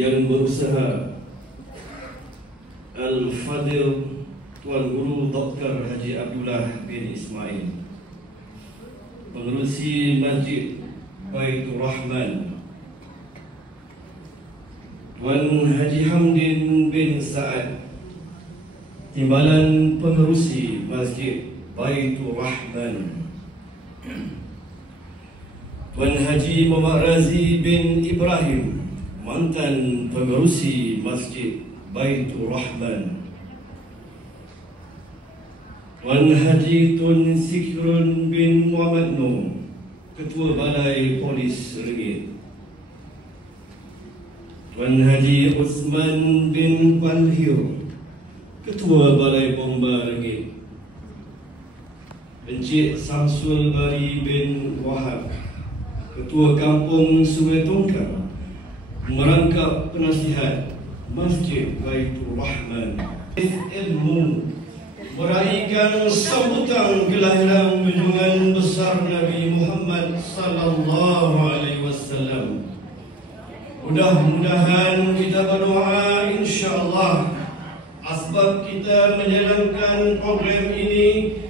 yang berusaha, Al-Fadil Tuan Guru Dr. Haji Abdullah bin Ismail, Pengerusi Masjid Baitur Rahman, Tuan Haji Hamdin bin Sa'ad, Timbalan Pengerusi Masjid Baitur Rahman, Tuan Haji Muhammad Razi bin Ibrahim, mantan Pengerusi Masjid Baitur Rahman, Tuan Haji Tun Sikrun bin Muhammad Noor, Ketua Balai Polis Rengit, Tuan Haji Osman bin Walhir, Ketua Balai Bomba Rengit, Encik Samsul Bari bin Wahab, Ketua Kampung Sungai Tongkar, merangkap penasihat Masjid Baitur Rahman. Ilmu meraihkan sambutan kelahiran junjungan besar Nabi Muhammad sallallahu alaihi wasallam. Mudah-mudahan kita berdoa, insya-Allah asbab kita menjalankan program ini,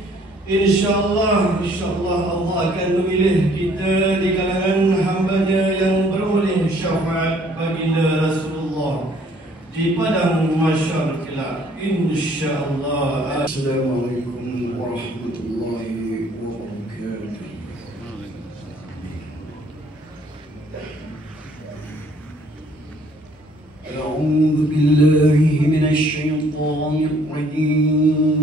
insya-Allah Allah akan memilih kita di kalangan hamba-Nya yang beroleh syafaat baginda Rasulullah di padang mahsyar kelak, insya-Allah. Assalamualaikum warahmatullahi wabarakatuh. A'udzu billahi minasy syaithanir rajim.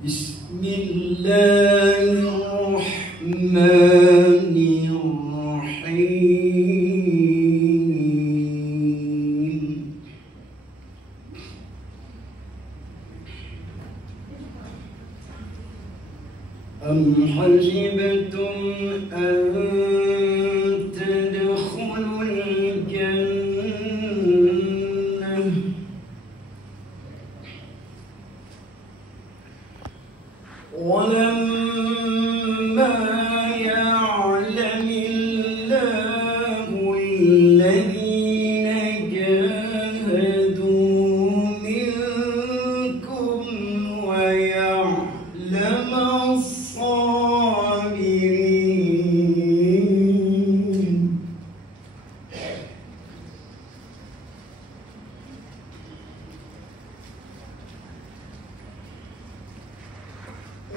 Bismillahirrahmanirrahim. Am hasibtum an tadkhulul jannah ولما يعلم الله الذين جاهدوا منكم ويعلم الصابرين.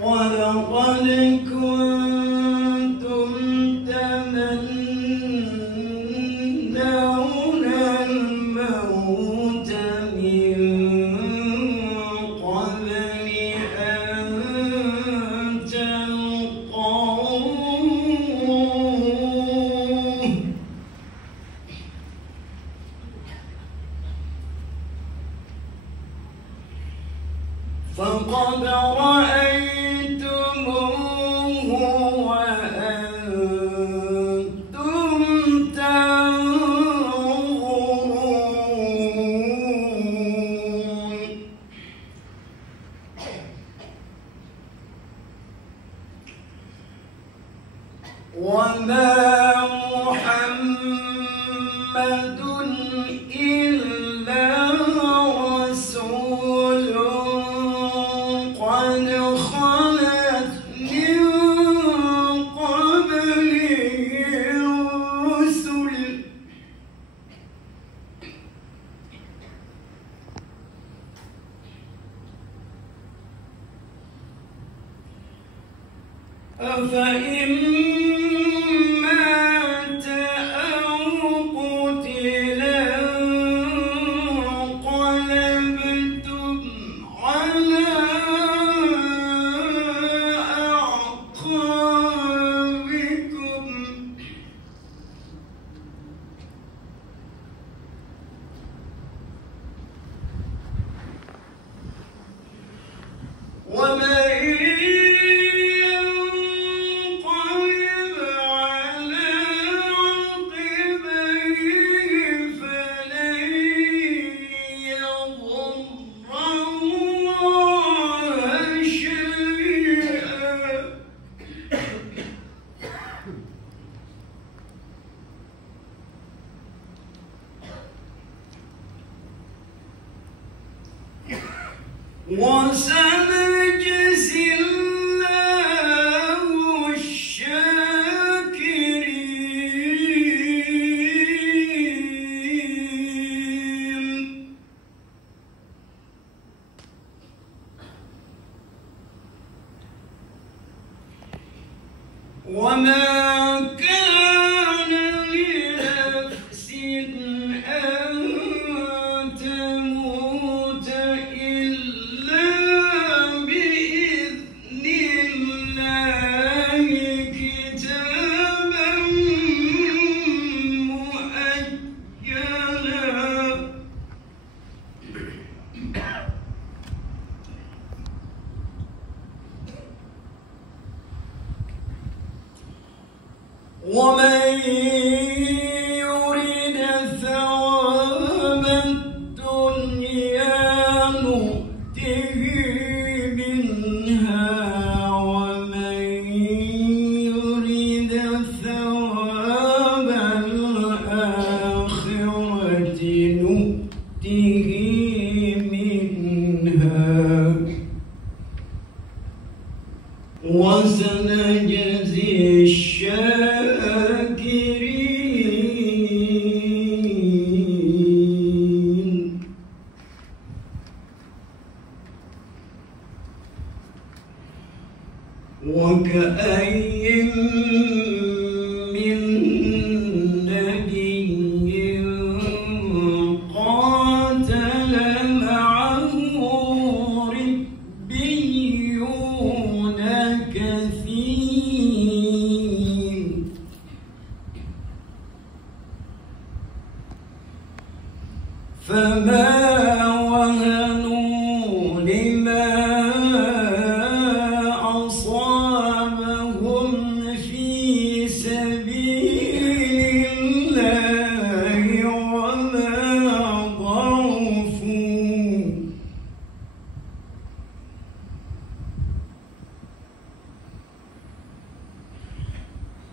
ولقد كنتم تمنون الموت من قبل أن تلقوه فقد رأيتموه وأنتم تنظرون. وما محمد إلا رسول قد خلت من قبله الرسل أفإن مات أو قتلا انقلبتم على أعقابكم ومن ينقلب على عقبيه فلن يضر الله شيئا وما كان لنفس أن تموت إلا بإذن الله كتابا مؤجلا ومن يرد ثواب الدنيا نؤته منها ومن يرد ثواب الآخرة نؤته منها وسنجزي الشاكرين وكأي من نبي قاتل معه ربيون كثير فما وهنوا لما أصابهم في سبيل الله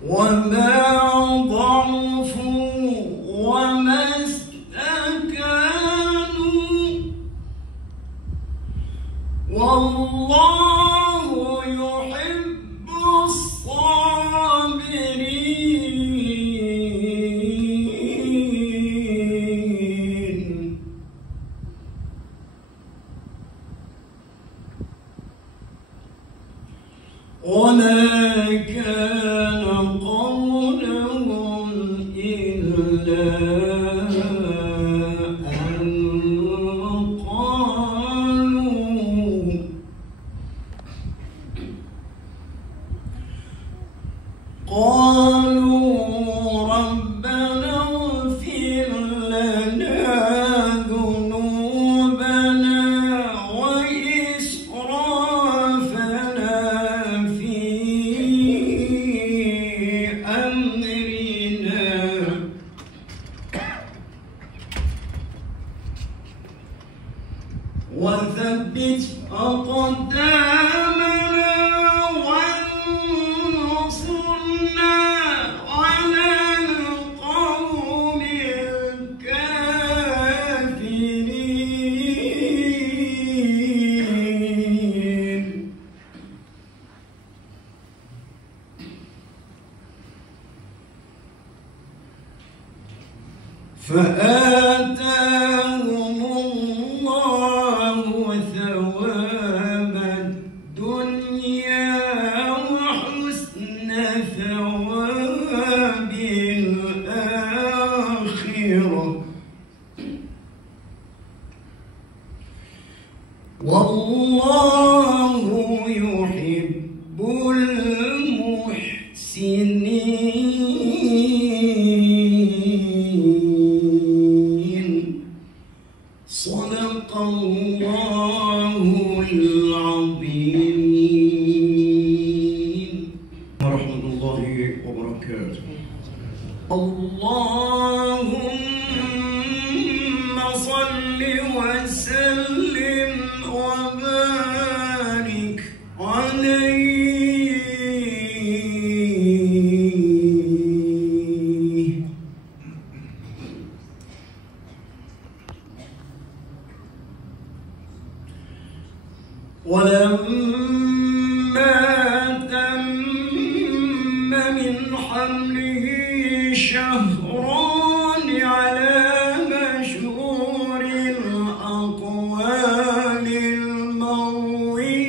وما ضعفوا وما استكانوا والله يحب الصابرين وما كان قولهم إلا أن قالوا ربنا اغفر لنا ذنوبنا وإسرافنا في أمرنا وثبت أقدامنا وانصرنا على القوم الكافرين فآتاهم الله ثواب الدنيا وحسن ثواب الآخرة والله يحب المحسنين صدق الله العظيم ورحمة الله وبركاته اللهم صل وسلم وبارك عليه ولما تم من حمله شهران على مشهور الأقوال المروية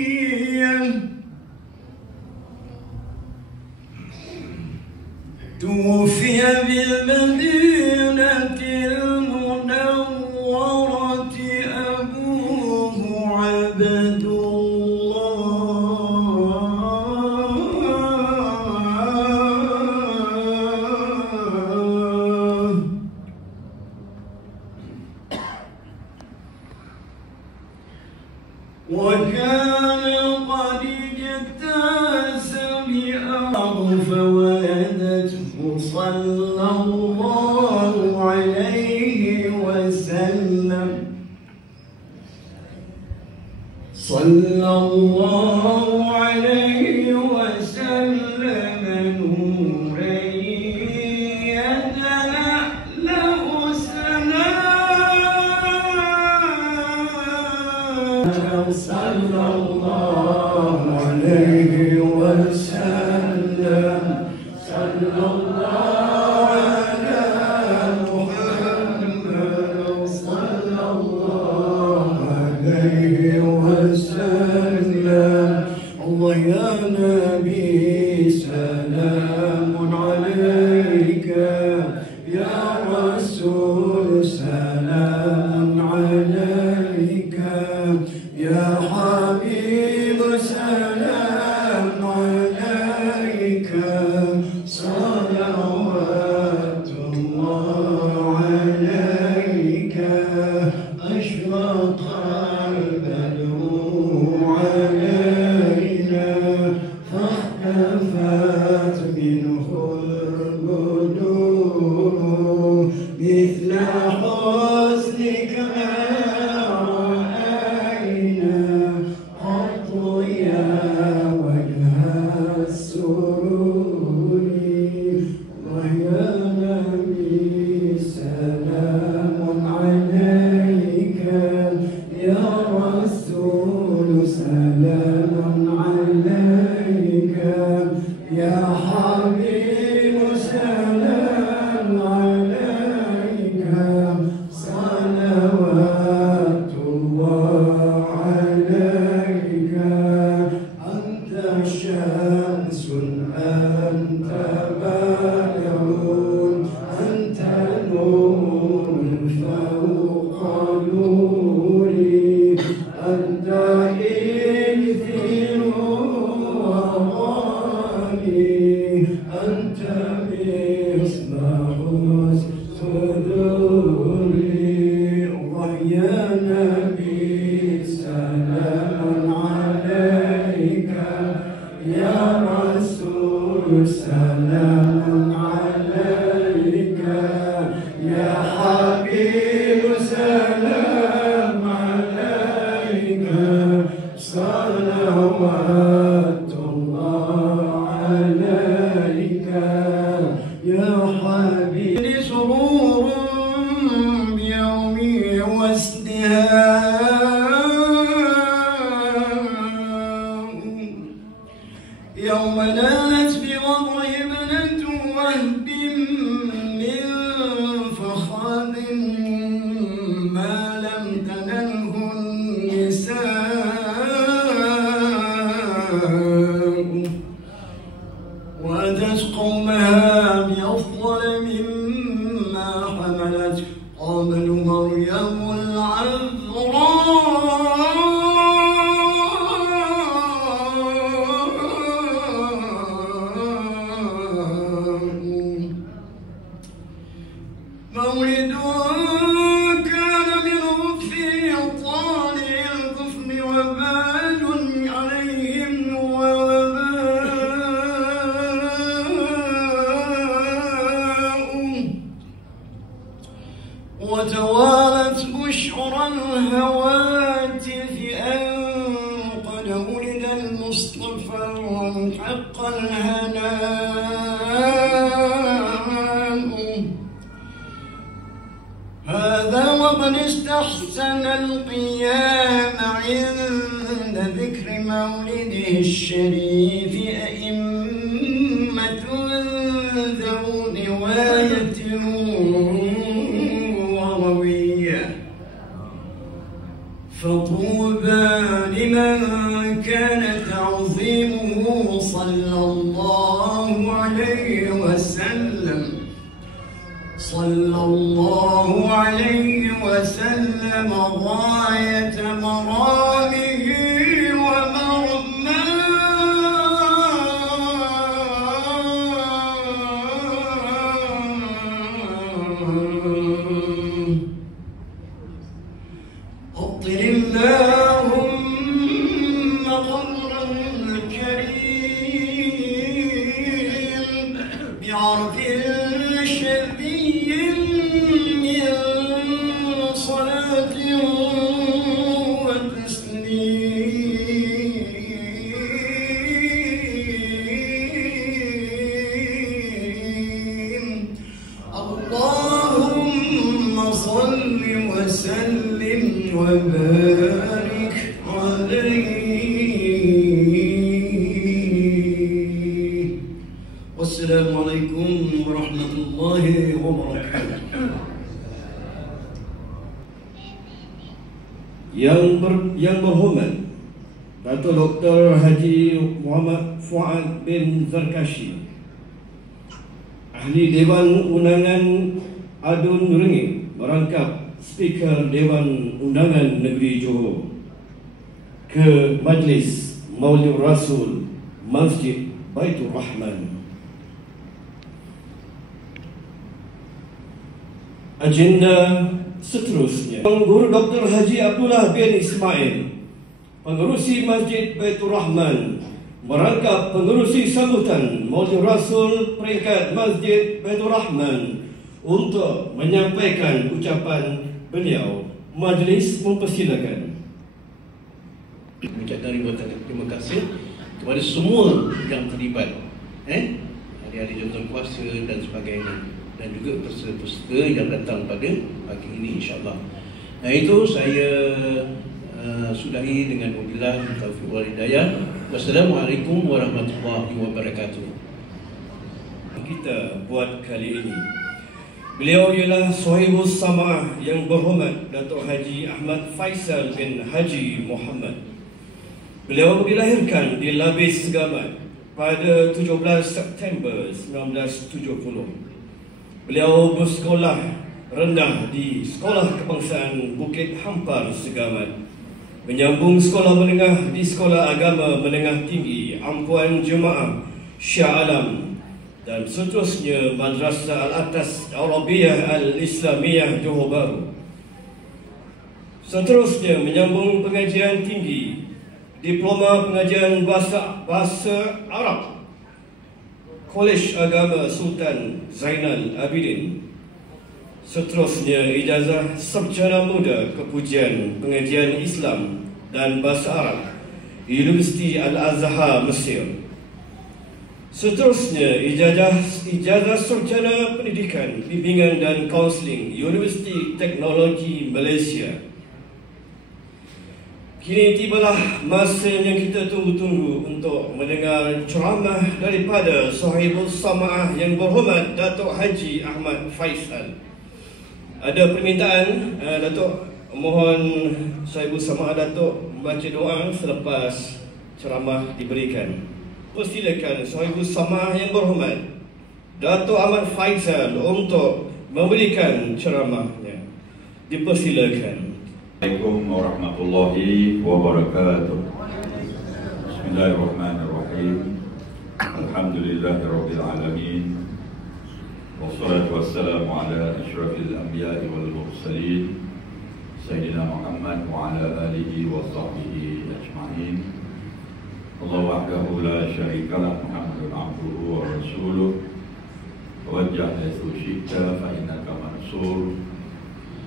توفي بالمدينة المنورة أبوه عبد الله، وكان قد اجتاز بأرض فولدته صلى الله عليه وسلم، صلى الله عليه وسلم نورا يتلألأ سلام، صلى الله عليه وسلم، صلى الله على محمد، صلى الله عليه وسلم. الله يا نبي سلام عليك، يا رسول سلام عليك، يا حبيب سلام عليك، صلوات الله عليك. أشرق البدر علينا فاختفت منه البدور، مثل حسنك ما رأينا قط يا وجه السرور. ويا نبي سلام عليك، يا رسول سلام عليك، يا حبيب سلام عليك، صلوات الله عليك. أنت شمس أنت بدر، أنت نور فوق نوري، أنت إكثر وغالي، أنت مصباح الصدور. ويا نبي سلام عليك، يا رسول سلام عليك، يا حبيب سلام عليك، صلوات الله عليك. يا حبيبي سرور بيومي وازدهاء، يوم نالت بوضع ابنة وهب من فخذ ما لم تنله النساء، وأتت قومها بأفضل مما حملت قبل مريم العذراء. مولد كان من لطفه طالع الكفر وبال عليهم ووباء، وتوالت بشرى الهواتف أن قد ولد المصطفى وانحق الهناء. هذا ومن استحسن القيام عند ذكر مولده الشريف أئمة ذو رواية وروية، فطوبى لمن كان تعظيمه صلى الله عليه عليه وسلم صلى الله عليه وسلم غاية مرامه ومرماه أطل اللهم قبره الكريم بعرف شربي من صلاة وتسليم اللهم صل وسلم وبارك عليه. والسلام عليكم ورحمة الله وبركاته. Yang berhormat Datuk Dr. Haji Muhammad Fuad bin Zarkashi, Ahli Dewan Undangan Adun Rengit, merangkap Speaker Dewan Undangan Negeri Johor, ke Majlis Maulid Rasul Masjid Baitur Rahman. Agenda seterusnya, Guru Dr. Haji Abdullah bin Ismail, Pengerusi Masjid Baitur Rahman, merangkap pengerusi sambutan Maulid Rasul peringkat Masjid Baitur Rahman untuk menyampaikan ucapan beliau. Majlis mempersilakan. Mengucapkan ribuan terima kasih kepada semua yang terlibat, adik-adik jawatan kuasa dan sebagainya, dan juga peserta-peserta yang datang pada pagi ini, insyaAllah. Nah, itu saya sudahi dengan wabillahi taufiq wal hidayah. Wassalamualaikum warahmatullahi wabarakatuh. Kita buat kali ini, beliau ialah Sahibus Sama'ah yang berhormat Datuk Haji Ahmad Faisal bin Haji Muhammad. Beliau dilahirkan di Labis Segamat pada 17 September 1970. Beliau bersekolah rendah di Sekolah Kebangsaan Bukit Hampar Segamat, menyambung sekolah menengah di Sekolah Agama Menengah Tinggi Ampuan Jemaah Shah Alam, dan seterusnya Madrasah Al-Atas Arabiyah Al-Islamiyah Johor Bahru. Seterusnya menyambung pengajian tinggi, Diploma Pengajian Bahasa Arab, Kolej Agama Sultan Zainal Abidin. Seterusnya ijazah Sarjana Muda Kepujian Pengajian Islam dan Bahasa Arab, Universiti Al-Azhar Mesir. Seterusnya ijazah Sarjana Pendidikan, Bimbingan dan Kaunseling, Universiti Teknologi Malaysia. Kini tibalah masa yang kita tunggu-tunggu untuk mendengar ceramah daripada Sahibus Sama'ah yang berhormat Datuk Haji Ahmad Faisal. Ada permintaan, Datuk, mohon Sahibus Sama'ah Datuk membaca doa selepas ceramah diberikan. Persilakan Sahibus Sama'ah yang berhormat Datuk Ahmad Faisal untuk memberikan ceramahnya. Dipersilakan. Assalamualaikum warahmatullahi wabarakatuh. Bismillahirrahmanirrahim. Alhamdulillahirabbil alamin. Wassalatu wassalamu ala asyrafil anbiya'i wal mursalin Sayyidina Muhammad wa ala alihi wa sahbihi ajma'in. Allah wahdahu la syarika lah, Muhammadun abduhu wa rasuluh. Wajjah haitsu syi'ta fa innaka mansur.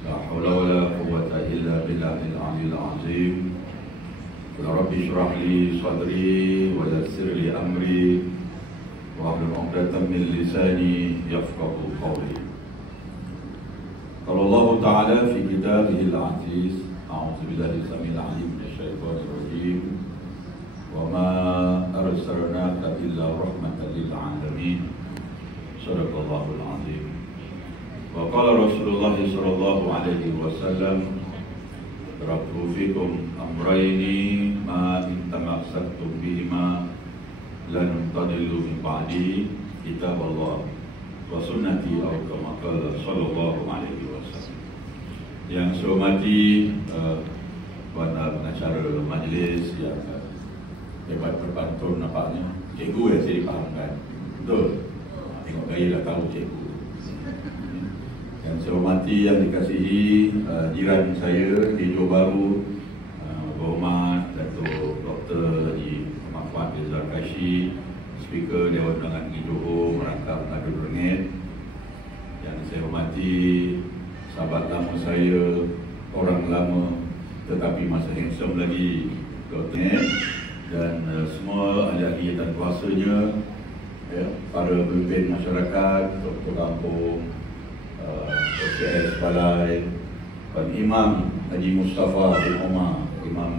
La haula wa la quwwata illa billahil aliyyil azim. Ya Rabbi shrah li sadri wa yassir li amri wahlul 'uqdatam min lisani yafqahu qawli. Qala Allah Ta'ala fi kitabihil aziz, a'udzu billahi samil 'alim minasy syaithanir rajim. Wa ma arsalnaka illa rahmatan lil 'alamin. Shadaqallahul 'azim. Wa qala Rasulullah sallallahu alaihi wasallam, taraktu fikum amrayni ma in tamassaktum bihima lan tadillu min ba'di, kitab Allah wa sunnati atau kama qala sallallahu alaihi wasallam. Yang saya hormati para pengacara majlis yang hebat berpantun nampaknya. Cikgu yang saya dipahamkan. Betul. Tengok gaya dah tahu cikgu. Yang saya hormati, yang dikasihi jiran saya di Johor Bahru, Berhormat Datuk Dr. Haji Muhammad Fuad Rizal Kashi, Speaker Dewan Undangan Negeri Johor merangkap Abdul Rengit. Yang saya hormati sahabat lama saya, orang lama tetapi masih handsome lagi, Dr. Rengit, dan semua ahli-ahli dan kuasanya, para pemimpin masyarakat, Dr. Kampung, OCS Balai, Tuan Imam Haji Mustafa bin Omar, imam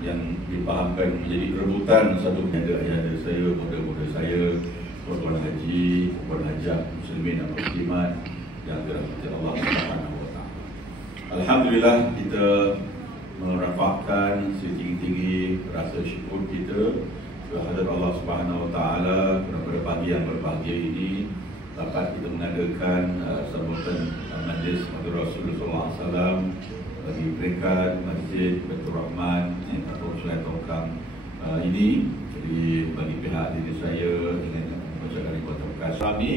yang dipahamkan menjadi rebutan satu ayah-ayah saya, muda-muda saya, tuan-tuan haji, tuan hajat, muslimin dan muslimat yang dirahmati Allah Subhanahu wa taala. Alhamdulillah, kita merafakkan setinggi-tinggi rasa syukur kita kehadirat Allah Subhanahu wa taala pada pagi yang berbahagia ini dapat kita mengadakan sambutan majlis Madrasah Rasulullah SAW bagi peringkat Masjid Baitur Rahman atau Sungai Tongkang ini. Jadi bagi pihak diri saya ingin mengucapkan ribuan terima kasih. Kami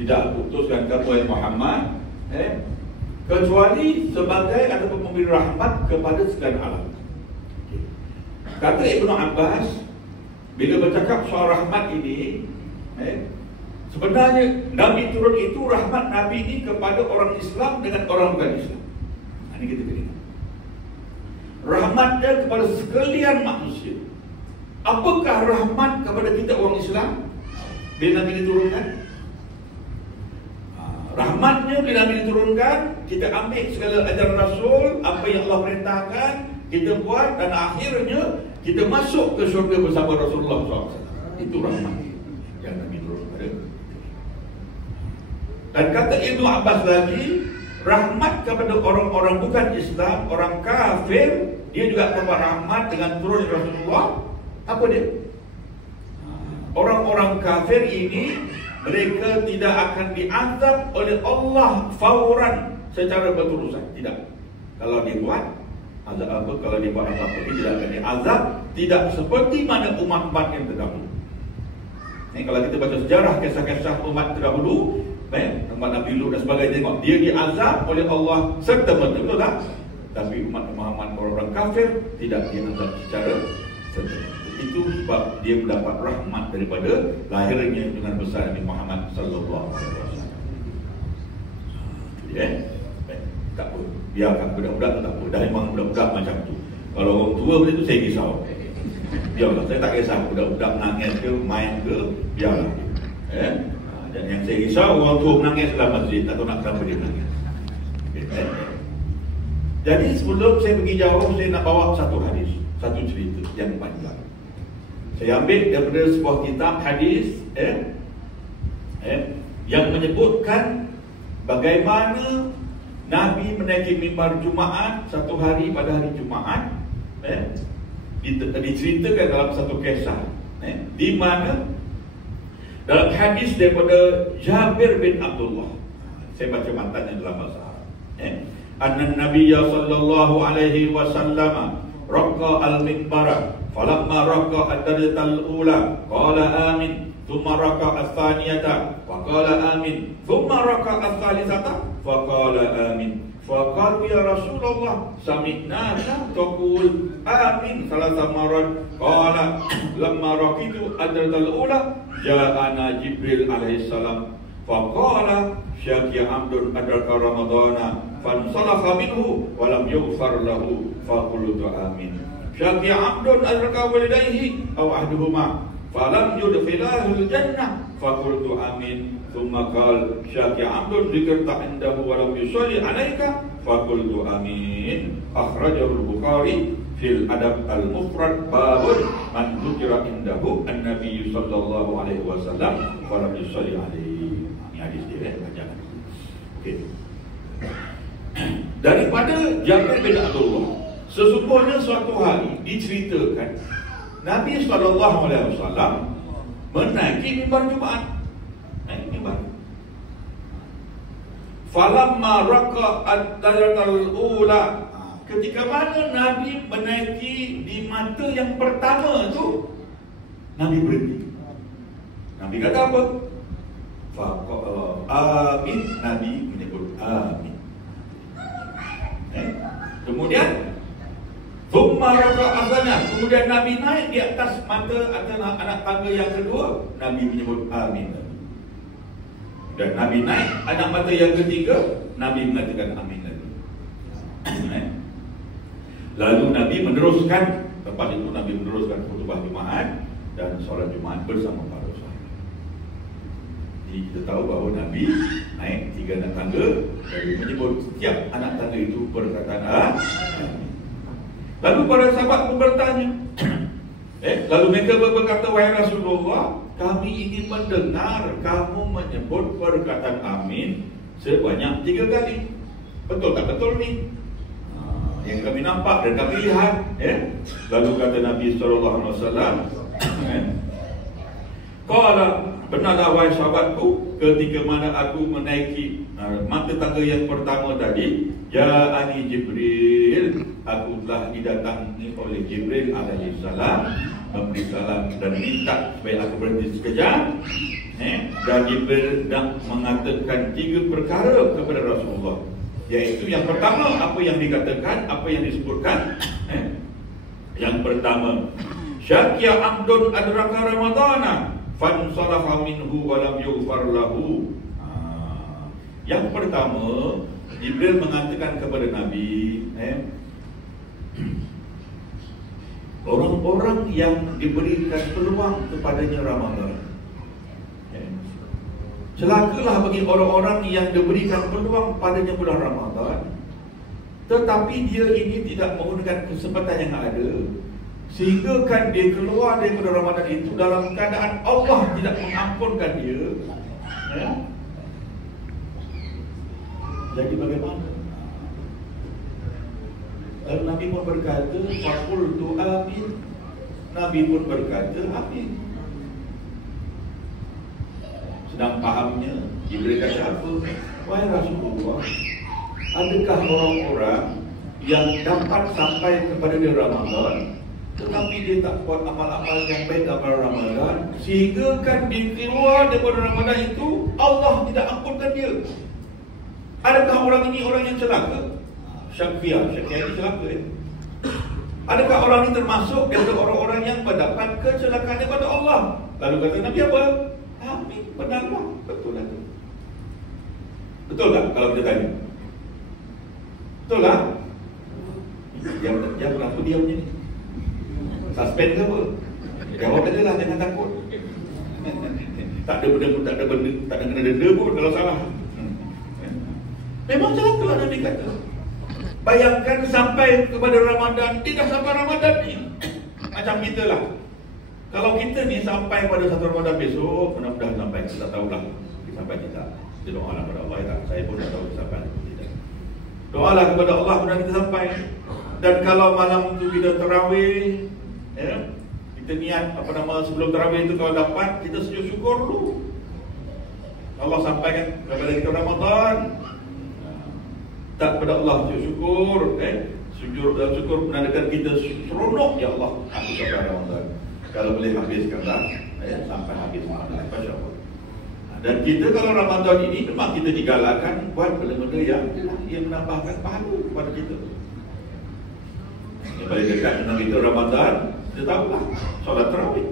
tidak putuskan kamu Muhammad kecuali sebagai ataupun memberi rahmat kepada segala alam. Kata Ibnu Abbas bila bercakap soal rahmat ini, sebenarnya Nabi turun itu rahmat Nabi ini kepada orang Islam dengan orang bukan Islam. Ini kita kena. Rahmatnya kepada sekalian manusia. Apakah rahmat kepada kita orang Islam bila Nabi diturunkan? Rahmatnya bila Nabi diturunkan, kita ambil segala ajaran Rasul, apa yang Allah perintahkan, kita buat, dan akhirnya kita masuk ke syurga bersama Rasulullah SAW. Itu rahmat yang Nabi turunkan. Dan kata Ibnu Abbas lagi, rahmat kepada orang-orang bukan Islam, orang kafir, dia juga dapat rahmat dengan turun Rasulullah. Apa dia? Orang-orang kafir ini, mereka tidak akan diazab oleh Allah fauran secara berterusan. Tidak. Kalau dia buat azab apa, kalau dia buat apa-apa, dia tidak akan diazab. Tidak seperti mana umat-umat yang terdahulu. Kalau kita baca sejarah kisah-kisah umat terdahulu, umat Nabi Lut dan sebagainya, tengok dia diazab oleh Allah serta merta, betul tak? Tapi umat Muhammad, orang-orang kafir, tidak diazab secara serta merta. Itu sebab dia mendapat rahmat daripada lahirnya dengan besar Nabi Muhammad sallallahu alaihi wasallam. Jadi tak apa, biarkan budak-budak tak apa. Dah memang budak-budak macam tu. Kalau orang tua macam tu saya risau. Biarlah, saya tak kisah budak-budak menangis ke, main ke, biarlah. Dan yang saya risau orang tua menangis dalam masjid, tak tahu nak kenapa dia menangis. Jadi sebelum saya pergi jauh, saya nak bawa satu hadis, satu cerita yang panjang. Saya ambil daripada sebuah kitab hadis yang menyebutkan bagaimana Nabi menaiki mimbar Jumaat satu hari pada hari Jumaat. Diceritakan dalam satu kisah, di mana dalam hadis daripada Jabir bin Abdullah. Saya baca matanya dalam bahasa Arab. Anna Nabiyya sallallahu alaihi wasallam raqa al-minbara falamma raqa ad-darajatal ula qala amin thumma raqa ats-tsaniyata wa qala amin thumma raqa ats-tsalisata fa qala amin. Faqalu ya Rasulullah sami'naka taqul amin salasa marat. Qala lamma raqitu ad-darajatal ula ja'ana Jibril alaihi salam faqala syaqi amdun adraka ramadana fansalakha minhu wa lam yughfar lahu faqultu amin. Syaqi amdun adraka walidayhi aw ahduhuma falam yudkhilahu al-jannah faqultu amin. Thumma qala syaqi amdun dzikrta indahu wa lam yusalli alayka faqultu amin. Akhrajahu al-Bukhari fil adab al-mufrad babun man dzukira indahu an-nabiy sallallahu alaihi wasallam wa lam yusalli alaihi. Ini hadis dia bacaan. Okey. Daripada Jabir bin Abdullah, sesungguhnya suatu hari diceritakan Nabi sallallahu alaihi wasallam menaiki mimbar Jumaat. yang baru. Falamma raqa'at darajatul ula, ketika mana Nabi menaiki di mata yang pertama tu, Nabi berhenti. Nabi kata apa? Amin. Nabi menyebut amin. Kemudian thumma raqa'at, kemudian Nabi naik di atas mata anak tangga yang kedua, Nabi menyebut amin. Dan Nabi naik anak mata yang ketiga, Nabi mengatakan amin lagi. Lalu Nabi meneruskan, lepas itu Nabi meneruskan khutbah Jumaat dan solat Jumaat bersama para sahabat. Jadi kita tahu bahawa Nabi naik 3 anak tangga dan menyebut setiap anak tangga itu perkataan amin. Lalu para sahabat pun bertanya, lalu mereka berkata, wahai Rasulullah, kami ingin mendengar kamu menyebut perkataan amin sebanyak 3 kali. Betul tak betul ni? Yang kami nampak dan kami lihat. Lalu kata Nabi SAW, qala, benarlah wahai sahabatku, ketika mana aku menaiki mata tangga yang pertama tadi, ja'ani Jibril, aku telah didatangi oleh Jibril alaihi salam, memberi salam dan minta supaya aku berhenti sekejap. Dan Jibril dah mengatakan 3 perkara kepada Rasulullah, iaitu yang pertama, apa yang dikatakan, apa yang disebutkan. Yang pertama, syakiya abdun adraka ramadana fansalafa minhu walam yughfar lahu. Yang pertama, Jibril mengatakan kepada Nabi, orang-orang yang diberikan peluang kepadanya Ramadan, celakalah bagi orang-orang yang diberikan peluang padanya bulan Ramadan, tetapi dia ini tidak menggunakan kesempatan yang ada, sehingga kan dia keluar daripada Ramadan itu dalam keadaan Allah tidak mengampunkan dia. Jadi bagaimana? Lalu Nabi pun berkata, faqultu amin. Nabi pun berkata amin. Sedang fahamnya, Jibril kata apa? Wahai Rasulullah, adakah orang-orang yang dapat sampai kepada dia Ramadan, tetapi dia tak buat amal-amal yang baik dalam Ramadan, sehingga kan dia keluar daripada Ramadan itu Allah tidak ampunkan dia? Adakah orang ini orang yang celaka? Syakiyah ini celaka. Adakah orang ini termasuk daripada orang-orang yang mendapat kecelakaan daripada Allah? Lalu kata Nabi apa? Amin, benarlah, betul lah. Betul tak kalau kita tanya? Betul lah. Dia berlaku diam ni. Suspend ke apa? Jawab aja lah, jangan takut. Tak ada kena denda pun kalau salah. Memang celaka lah Nabi kata. Bayangkan sampai kepada Ramadan, tidak sampai Ramadan ni. Macam kita lah. Kalau kita ni sampai pada satu Ramadan besok, mudah-mudahan sampai, kita tak tahulah sampai kita. Kita doalah kepada Allah, tak? Saya pun tak tahu sampai atau tidak. Doalah kepada Allah mudah-mudahan kita sampai. Dan kalau malam itu kita tarawih, kita niat sebelum tarawih itu kalau dapat, kita sujud syukur dulu. Allah sampaikan kepada kita Ramadan. Tak kepada Allah sujud syukur, sujud dan syukur menandakan kita seronok, ya Allah, aku sampai Ramadan. Kalau boleh habiskanlah, sampai habis Ramadan, masya-Allah. Dan kita kalau Ramadan ini memang kita digalakkan buat benda-benda yang menambahkan pahala kepada kita. Yang paling dekat dengan kita Ramadan, kita tahulah solat tarawih.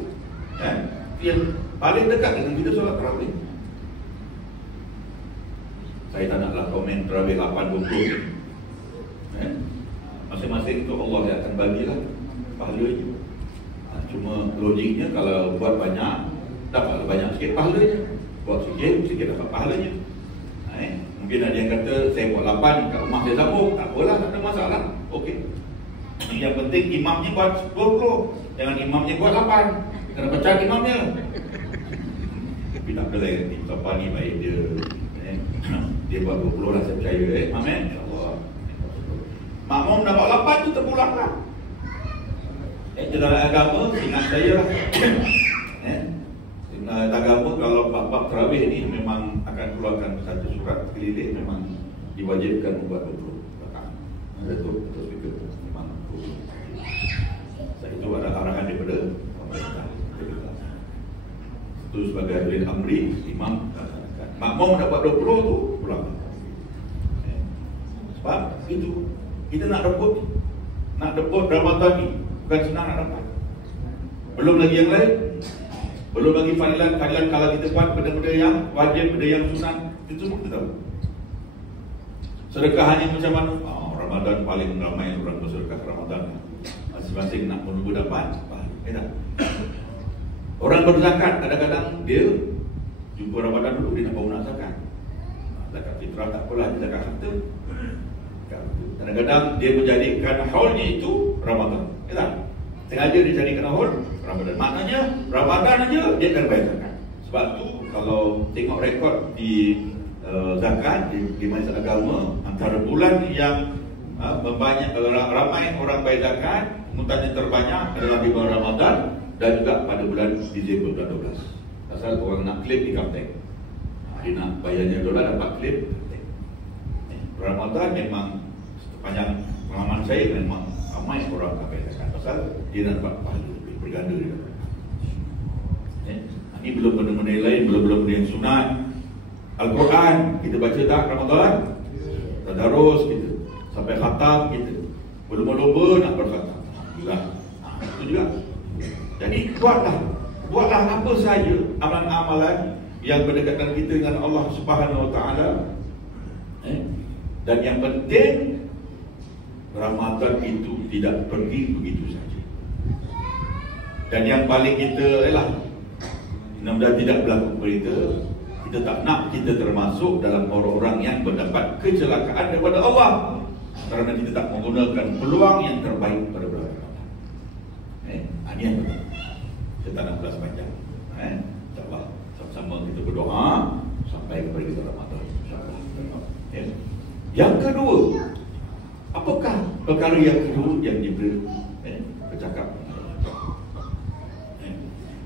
Yang paling dekat dengan kita solat tarawih. Saya tak naklah komen tarawih 8-20. Masing-masing tu Allah yang akan bagilah pahalanya. Cuma logiknya kalau buat banyak, dapatlah banyak sikit pahalanya. Buat sikit dapat pahalanya. Mungkin ada yang kata saya buat 8, kat rumah dia sambung, tak apalah, tak ada masalah. Okey. Yang penting imamnya buat 20, jangan imamnya buat 8. Kena pecah imamnya. Tapi tak boleh, siapa ni baik dia. Dia buat 20 lah, saya percaya. Amin. InsyaAllah. Makmum dah buat 8 tu terpulang lah. Dalam agama, ingat saya lah. agama kalau bab tarawih ni memang akan keluarkan satu surat keliling, memang diwajibkan membuat 20 rakaat. Ada tu speaker memang itu ada arahan daripada pemerintah. Itu sebagai ulil amri imam makmum dapat 20 tu pulang. Sebab itu kita nak rebut Ramadan ni bukan senang nak dapat. Belum lagi yang lain, belum lagi fadilan kalau kita buat benda-benda yang wajib, benda yang sunat, itu semua kita tahu. Sedekahnya macam mana? Ramadan paling ramai orang bersedekah Ramadan. Masing-masing nak menunggu dapat pahala. Orang berzakat kadang-kadang dia jumpa Ramadan dulu dia nak bawa nak zakat. Zakat fitrah tak apalah, zakat harta. Kadang-kadang dia menjadikan haulnya itu Ramadan. Sengaja dia carikan haul Ramadan. Maknanya Ramadan aja dia akan bayar zakat. Sebab tu kalau tengok rekod di zakat di majlis agama, antara bulan yang ramai orang bayar zakat, mutannya terbanyak adalah di bulan Ramadan dan juga pada bulan Disember bulan 12. Asal orang nak claim income tax. Dia nak bayarnya dolar dapat claim. Ramadan memang sepanjang pengalaman saya memang ramai orang tak bayar zakat. Pasal dia nak dapat pahala lebih berganda dia. Ini belum benda-benda lain, belum benda yang sunat. Al-Quran kita baca tak Ramadan? Tadarus kita sampai khatam kita. Berlumba-lumba nak berkhatam. Alhamdulillah. Itu juga. Jadi buatlah apa saja amalan-amalan yang berdekatan kita dengan Allah Subhanahu Wa Taala. Dan yang penting Ramadan itu tidak pergi begitu saja. Dan yang paling kita mudah-mudahan tidak berlaku berita. Kita tak nak kita termasuk dalam orang-orang yang mendapat kecelakaan daripada Allah kerana kita tak menggunakan peluang yang terbaik pada bulan Ramadan. Ini yang betul. Saya tak nak belas panjang. InsyaAllah sama-sama kita berdoa sampai kepada kita Ramadan. InsyaAllah. Yang kedua, apakah perkara yang kedua yang diberi bercakap?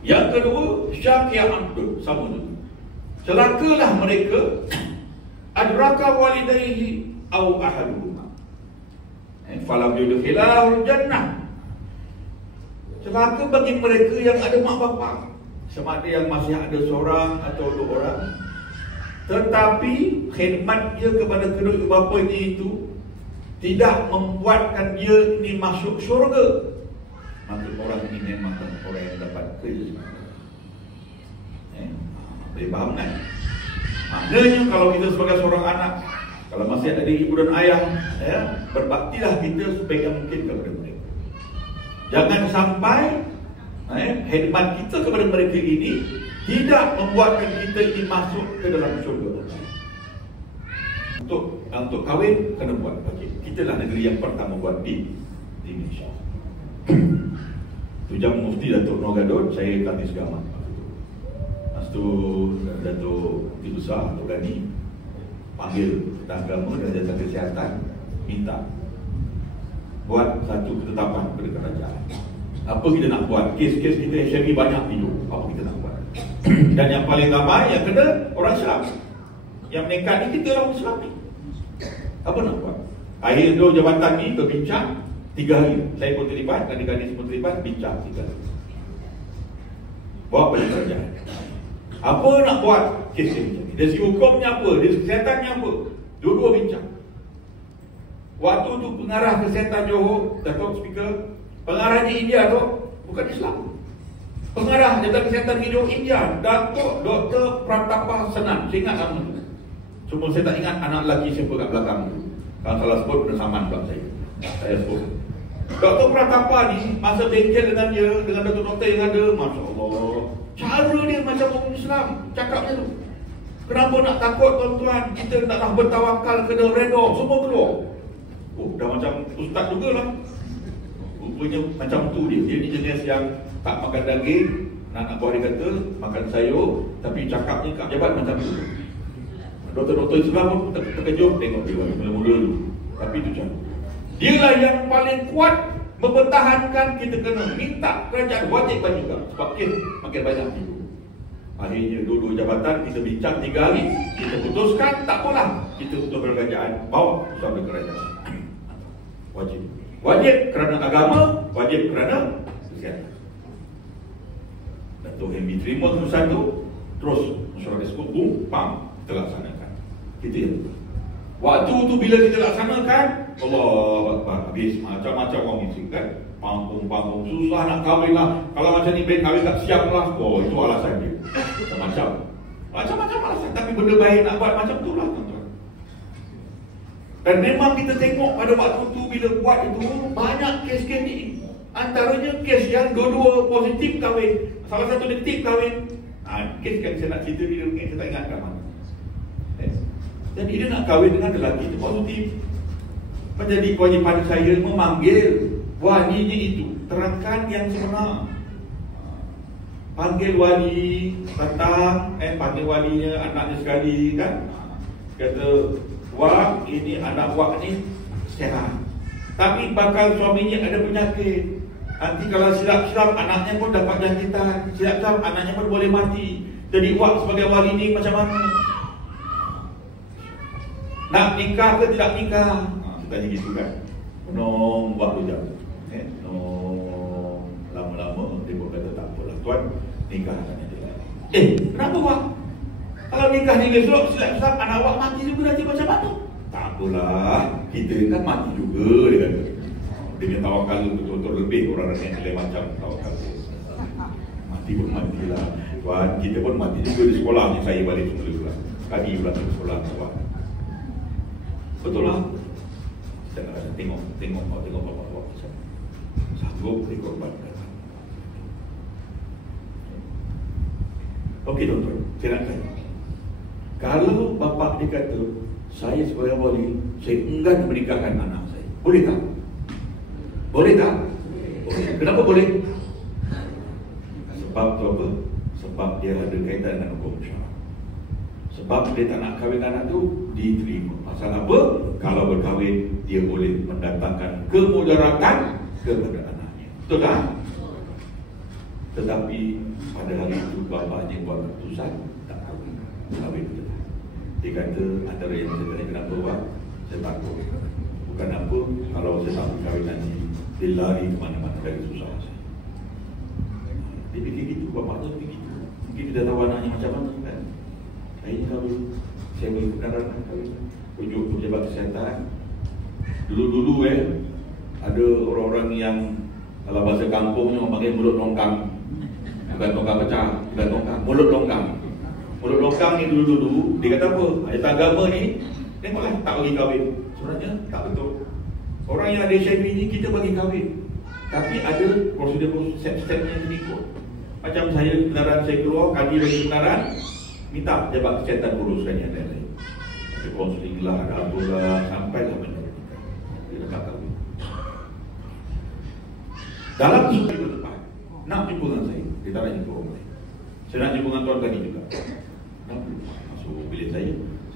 Yang kedua, syaki'an sama tu. Celakalah mereka adraka walidayhi aw ahaduhuma falam yudkhilahul jannah. Celaka bagi mereka yang ada mak bapak, sama ada yang masih ada seorang atau dua orang, tetapi khidmatnya kepada kedua ibu bapanya itu tidak membuatkan dia ini masuk syurga, maka orang ini memang orang yang dapat kerja. Boleh faham kan? Maknanya kalau kita sebagai seorang anak, kalau masih ada ibu dan ayah, berbaktilah kita sebaik mungkin kepada mereka. Jangan sampai khidmat kita kepada mereka ini tidak membuatkan kita ini masuk ke dalam syurga. Untuk kahwin kena buat. Kita lah negeri yang pertama buat di Malaysia. Tujuan Mufti Datuk Noor Gadot, saya Tatis Gamat. Tu Datuk Mufti Besar Datuk Ghani panggil agama dan jabatan kesihatan, minta buat satu ketetapan kepada kerajaan. Apa kita nak buat? Kes-kes kita HMI banyak hidup. Apa kita nak buat? Dan yang paling ramai yang kena orang Islam. Yang meningkat ni kita orang Islam ni. Apa nak buat? Akhir tu jabatan ni berbincang 3 hari. Saya pun terlibat, adik-adik semua terlibat, bincang 3 hari. Bawa pada kerajaan. Apa nak buat kes ini? Dari segi hukumnya apa? Dari segi kesehatannya apa? Dua-dua bincang. Waktu tu pengarah kesihatan Johor, Datuk Speaker, pengarahnya India tu bukan Islam. Pengarah jabatan kesihatan Johor India, Datuk Dr. Pratapa Senan. Saya ingat nama tu. Cuma saya tak ingat anak lelaki siapa kat belakang tu. Kalau salah sebut benda saman pula saya sebut. Dr. Pratapa ni masa bengkel dengan dia, dengan doktor-doktor yang ada, Masya Allah, cara dia macam orang Islam cakapnya tu. Kenapa nak takut tuan-tuan? Kita naklah bertawakal, kena redha, semua keluar. Dah macam ustaz jugalah. Rupanya macam tu dia. Dia ni jenis yang tak makan daging, nak buat dia kata makan sayur, tapi cakapnya kat jabat macam tu. Doktor-doktor Islam pun terkejut tengok dia mula-mula tu. Tapi tu cara. Dialah yang paling kuat mempertahankan. Kita kena minta kerajaan wajib juga. Sebab makin banyak hidup. Akhirnya dua-dua jabatan kita bincang 3 hari, kita putuskan tak apalah, kita untuk kerajaan bawa sampai kerajaan. Wajib kerana agama, wajib kerana kesihatan. Datuk MB terima keputusan tu, terus mesyuarat eksekutif, pam, kita laksanakan. Kita yang betul. Waktu tu bila kita laksanakan, Allah Akbar, habis macam-macam orang isi kan. Panggung susah nak kahwin lah. Kalau macam ni baik kahwin tak siap lah. Oh, itu alasan dia. Macam-macam alasan. Tapi benda baik nak buat macam tu lah, tuan-tuan. Dan memang kita tengok pada waktu tu bila buat itu, banyak kes-kes ni. Antaranya kes yang dua-dua positif kahwin, salah satu negatif kahwin. Kes kan saya nak cerita dia, saya tak ingat kat mana. Jadi dia nak kahwin dengan lelaki itu positif. Menjadi kewajipan saya memanggil walinya itu, terangkan yang sebenar. Panggil wali, datang, panggil walinya, anaknya sekali kan. Kata, wak, ini anak wak ni sehat, tapi bakal suaminya ada penyakit. Nanti kalau silap-silap anaknya pun dapat jangkitan, silap-silap anaknya pun boleh mati. Jadi wak sebagai wali ni macam mana? Nak nikah ke tidak nikah? Kita tanya gitu kan. Menong buat tu jam. Lama-lama dia pun kata tak apalah tuan, nikah katanya dia. Kenapa wak? Kalau nikah ni besok silap-silap anak wak mati juga nanti macam mana? Tak apalah, kita kan mati juga, dia kata. Dia punya tawakal betul-betul lebih orang yang nilai macam tawakal. Mati pun matilah tuan, kita pun mati juga di sekolah ni. Saya balik semula kami pula di sekolah tuan. Betul lah. Saya nak rasa tengok bapak-bapak saya sanggup dikorbankan. Okey tuan-tuan, saya nak tanya, kalau bapak dia kata saya sebagai wali, saya enggan menikahkan anak saya, boleh tak? Boleh tak? Boleh. Kenapa boleh? Sebab tu apa? Sebab dia ada kaitan dengan hukum syarak. Sebab dia tak nak kahwin anak tu, diterima. Pasal apa? Kalau berkahwin, dia boleh mendatangkan kemudaratan kepada anaknya. Betul tak? Tetapi pada hari itu bapaknya buat keputusan tak kahwin betul. Dia kata antara yang saya tanya kenapa buat, saya takut. Bukan apa, kalau saya tak berkahwin nanti, dia lari ke mana-mana dari susah saya. Dia fikir gitu, bapaknya fikir gitu. Mungkin dia dah tahu anaknya macam mana kan. Akhirnya kahwin, saya beri kebenaran kahwin. Ujuk pejabat kesihatan. Dulu-dulu ada orang-orang yang kalau bahasa kampungnya orang panggil mulut longkang. Bukan longkang pecah, bukan longkang, mulut longkang. Mulut longkang ni dulu-dulu, dia kata apa? Ayat agama ni, tengoklah tak bagi kahwin. Sebenarnya tak betul. Orang yang ada HIV ni kita bagi kahwin, tapi ada prosedur step-step yang diikut. Macam saya, kebenaran saya keluar, kadi bagi kebenaran, minta pejabat kesihatan uruskan yang lain-lain. Ada konseling lah, ada apa lah, sampailah benda dia tak kahwin. Dalam suatu tempat nak jumpa dengan saya, dia tak nak jumpa orang lain. Saya nak jumpa dengan tuan tadi juga. Masuk bilik saya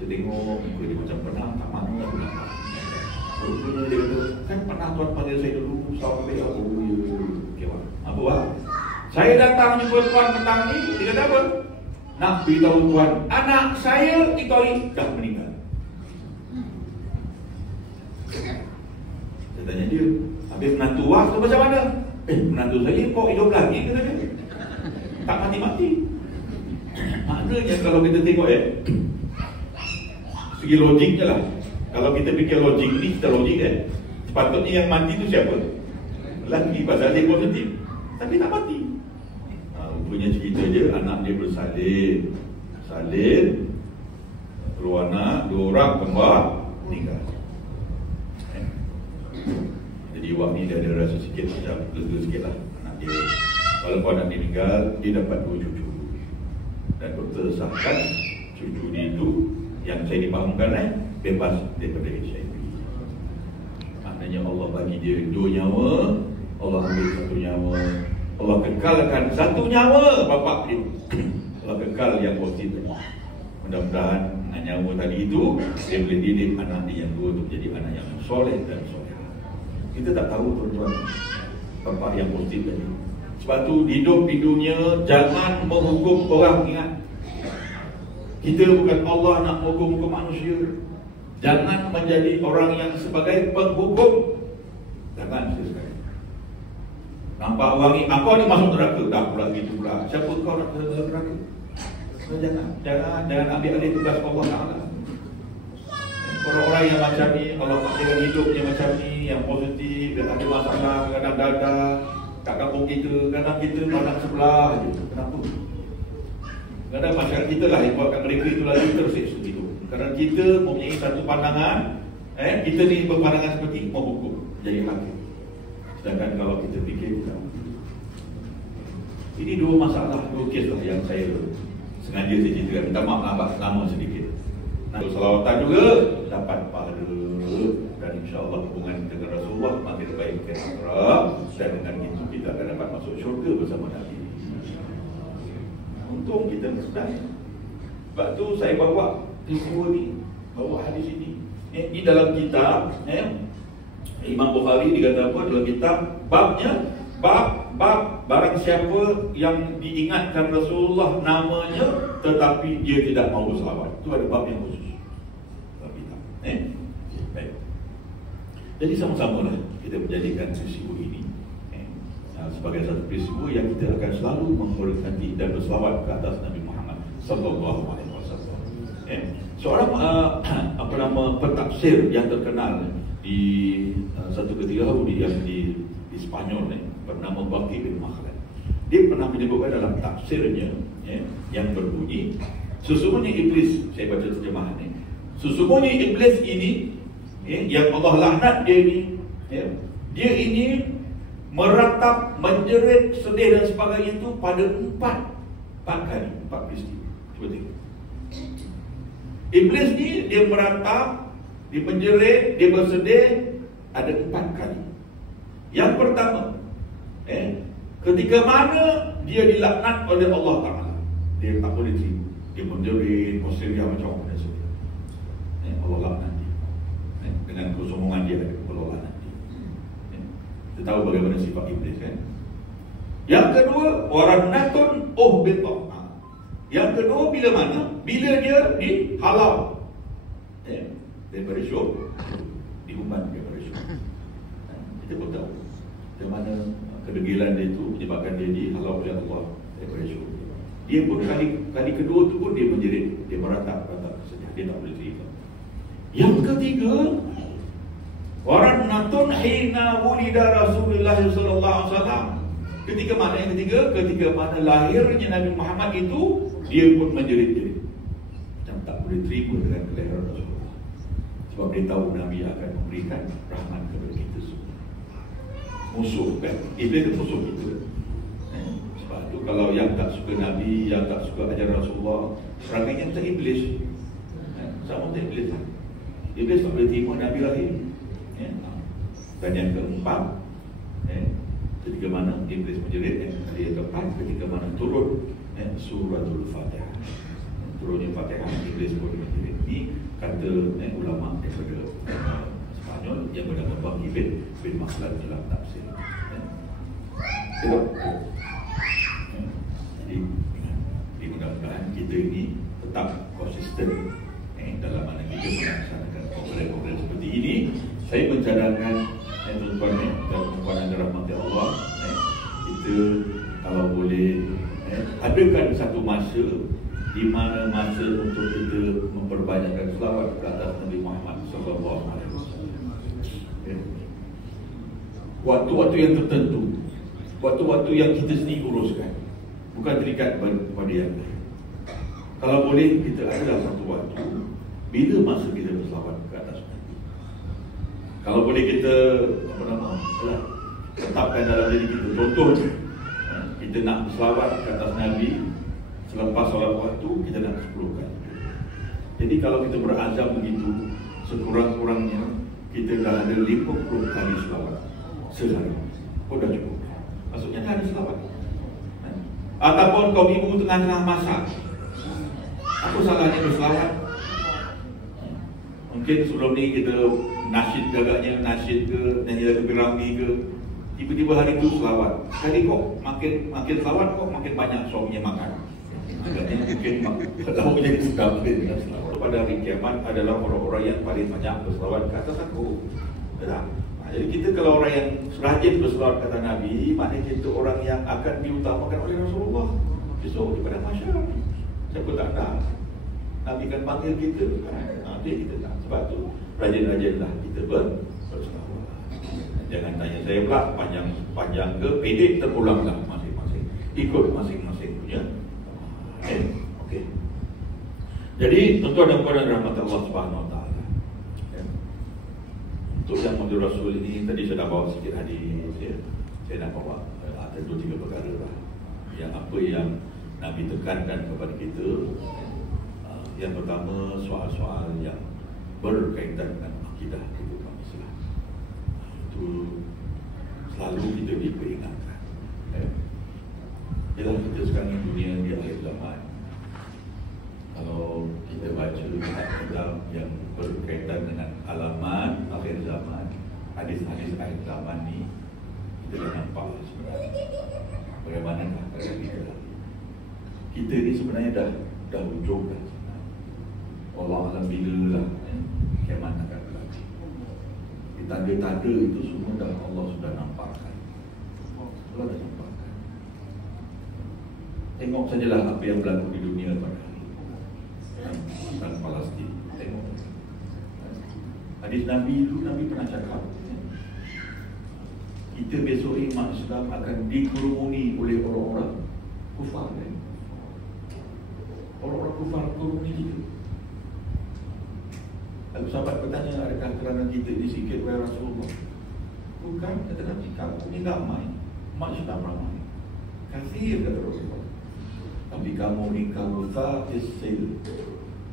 tengok muka dia macam pernah, tak mana aku nampak. Rupanya dia kata, kan pernah tuan panggil saya dulu, sampai aku, okay, apa wah? Saya datang jumpa tuan petang ni, dia kata apa? Nak beritahu tuan, anak saya dikoi dah meninggal. Saya tanya dia, habis menantu wah tu macam mana? Menantu saya kok hidup lagi, kata dia. Tak mati-mati. Maknanya kalau kita tengok segi logiknya lah. Kalau kita fikir logik ni, kita logik sepatutnya yang mati tu siapa? Lelaki, pasal dia positif. Tapi tak mati. Rupanya cerita je, anak dia bersalin. Salin, keluar anak, 2 orang kembar, meninggal. Jadi wak ni dia ada rasa sikit macam lega sikit lah anak dia. Walaupun anak dia meninggal, dia dapat 2 cucu. Dan doktor sahkan cucu dia itu yang saya dipahamkan bebas daripada HIV. Maknanya Allah bagi dia 2 nyawa, Allah ambil 1 nyawa, Allah kekalkan 1 nyawa bapak dia. Allah kekal yang positif. Mudah-mudahan dengan nyawa tadi itu dia boleh didik anak dia yang 2 untuk menjadi anak yang soleh dan soleh. Kita tak tahu tuan-tuan, bapak yang positif tadi Sebab tu hidup di dunia jangan menghukum orang. Ingat, kita bukan Allah nak menghukum manusia. Jangan menjadi orang yang sebagai penghukum. Jangan sekali. Nampak orang ni, apa ni masuk neraka? Dah pula gitu pula. Siapa kau nak masuk neraka? Jangan ambil alih tugas Allah Ta'ala. Orang-orang yang macam ni, kalau dengan hidupnya macam ni, yang positif, dan ada masalah, kadang dadah, kat kampung kita, kadang kita pandang sebelah je. Kenapa? Kadang masyarakat kita lah yang buatkan mereka itu lagi tersiksa itu. Kerana kita mempunyai satu pandangan, kita ni berpandangan seperti menghukum, jadi hakim. Sedangkan kalau kita fikir, ini dua masalah, dua kes lah yang saya sengaja saya ceritakan. Minta maaf lah nama sedikit. Selawatan juga dapat pahala, dan insyaAllah hubungan dengan Rasulullah makin baik ke akhirat, dan dengan itu kita akan dapat masuk syurga bersama Nabi. Untung kita sedang. Sebab tu saya bawa peristiwa ni, bawa hadis ini. Ini dalam kitab Imam Bukhari dikata apa dalam kitab, babnya bab barang siapa yang diingatkan Rasulullah namanya tetapi dia tidak mau berselawat. Itu ada bab yang khusus dalam kitab. Baik. Jadi sama-sama lah kita menjadikan peristiwa ini sebagai satu peristiwa yang kita akan selalu menghormati dan berselawat ke atas Nabi Muhammad sallallahu alaihi wasallam. Seorang pentafsir yang terkenal di satu ketika di Spanyol bernama Baqi bin Makhlad. Dia pernah menyebutkan dalam tafsirnya yang berbunyi, sesungguhnya iblis, saya baca terjemahan ni, sesungguhnya iblis ini yang Allah laknat dia ni, dia ini meratap, menjerit, sedih dan sebagainya itu pada empat kali, 4 peristiwa. Cuba tengok. Iblis ni dia meratap, dia menjerit, dia bersedih ada 4 kali. Yang pertama, ketika mana dia dilaknat oleh Allah Ta'ala, dia tak boleh terima, dia menjerit, berseria macam mana saja. Allah laknat dia, dengan kesombongan dia, Allah laknat dia. Kita tahu bagaimana sifat iblis kan. Yang kedua, waranatun uhbita. Yang kedua bila mana? Bila dia dihalau daripada syurga, dihuman daripada syurga. Kita pun tahu macam mana kedegilan dia itu menyebabkan dia dihalau oleh Allah daripada syurga. Dia pun kali kedua tu pun dia menjerit, dia meratap sedih, dia tak boleh terima. Yang ketiga, waranatun hina wulida Rasulullah sallallahu alaihi wasallam. Ketika mana yang ketiga? Ketika mana lahirnya Nabi Muhammad itu, dia pun menjerit-jerit dan tak boleh terima dengan kelahiran Rasulullah. Sebab dia tahu Nabi akan memberikan rahmat kepada kita semua. Musuh kan? Iblis itu musuh kita. Sebab itu kalau yang tak suka Nabi, yang tak suka ajaran Rasulullah, serangkainya macam iblis. Sama macam iblis lah. Iblis tak boleh terima Nabi lahir. Dan yang keempat, ketika mana iblis menjerit, yang keempat ketika mana turun suratul Fatihah, turunnya Fatihah, iblis pun menjerit. Ini kata ulama daripada Spanyol yang bernama Baqi bin Makhlad dalam tafsir. Jadi mudah-mudahan kita ini tetap konsisten dalam mana kita melaksanakan program-program seperti ini. Saya mencadangkan tuan-tuan dan puan yang dirahmati Allah, kita kalau boleh adakan satu masa di mana masa untuk kita memperbanyakkan selawat ke atas Nabi Muhammad sallallahu alaihi wasallam. Waktu-waktu yang tertentu, waktu-waktu yang kita sendiri uruskan, bukan terikat kepada yang lain. Kalau boleh kita ada satu waktu bila masa kita berselawat ke atas Nabi. Kalau boleh kita tetapkan dalam diri kita. Contohnya, kita nak berselawat ke atas Nabi selepas solat waktu, kita nak 10 kali. Jadi kalau kita berazam begitu, sekurang-kurangnya kita dah ada 50 kali selawat sehari. Oh, dah cukup. Maksudnya dah ada selawat. Ataupun kaum ibu tengah-tengah masak, apa salahnya berselawat? Mungkin sebelum ni kita nasyid ke agaknya, nasyid ke, nyanyi lagu Piramli ke, Tiba-tiba hari itu selawat. Hari kok makin selawat kok makin banyak suaminya makan. Agaknya mungkin kalau menjadi suka selawat. Pada hari kiamat adalah orang-orang yang paling banyak berselawat ke atas aku. Jadi kita kalau orang yang rajin berselawat kata Nabi, maknanya kita orang yang akan diutamakan oleh Rasulullah besok di padang mahsyar. Siapa tak nak? Nabi kan panggil kita, nanti kita tak. Sebab tu rajin-rajinlah kita berselawat. Jangan tanya saya pula panjang ke pendek, terpulanglah masing-masing. Ikut masing-masing punya. Okey. Jadi tuan-tuan dan puan rahmat Allah Subhanahu Wa Taala. Untuk yang Muhammad Rasul ini tadi saya dah bawa sikit hadis ya. Saya nak bawa ada 2-3 perkara lah. Yang apa yang Nabi tekankan kepada kita. Yang pertama soal-soal yang berkaitan dengan akidah kehidupan Islam. Itu selalu kita diperingatkan. Ialah kita sekarang ni dunia di akhir zaman. Kalau kita baca kitab yang berkaitan dengan alamat akhir zaman, hadis-hadis akhir zaman ni, kita dah nampak sebenarnya bagaimanakah keadaan kita. Kita ni sebenarnya dah hujung dah sebenarnya. Allah alam bila lah kiamat akan berlaku. Di tanda-tanda itu semua dah Allah sudah nampakkan. Allah dah nampakkan. Tengok sajalah apa yang berlaku di dunia pada hari dan Palestin. Tengok hadis Nabi itu, Nabi pernah cakap kita besok ini umat Islam akan dikerumuni oleh orang-orang kufar. Orang-orang kufar kerumuni kita. Lalu sahabat bertanya, adakah kerana kita disikir oleh Rasulullah? Bukan, kata Nabi, kamu ni ramai, umat Islam ramai, kafir, kata Rasulullah. Tapi kamu ni kamu sa'isil.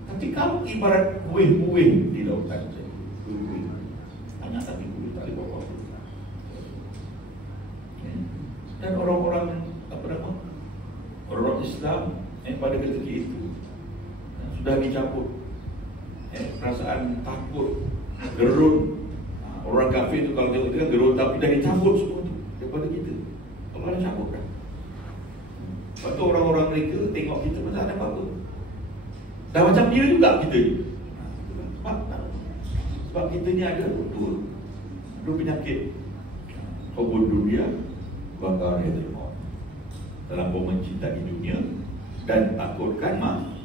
Tapi kamu ibarat buih-buih di lautan saja. Buih-buih. Hanya tapi buih, tak boleh bawa. Dan orang-orang apa nama? Orang Islam pada ketika itu sudah dicampur perasaan takut, gerun. Orang kafir itu kalau tengok kita kan gerun, tapi dah dicabut semua tu daripada kita. Allah dah cabutkan. Sebab tu orang-orang mereka tengok kita macam ada apa-apa. Dah macam dia juga kita ni. Sebab kita ni ada dua penyakit. Hubud dunia, bakar ilmu. Terlampau mencintai dunia dan takutkan mati.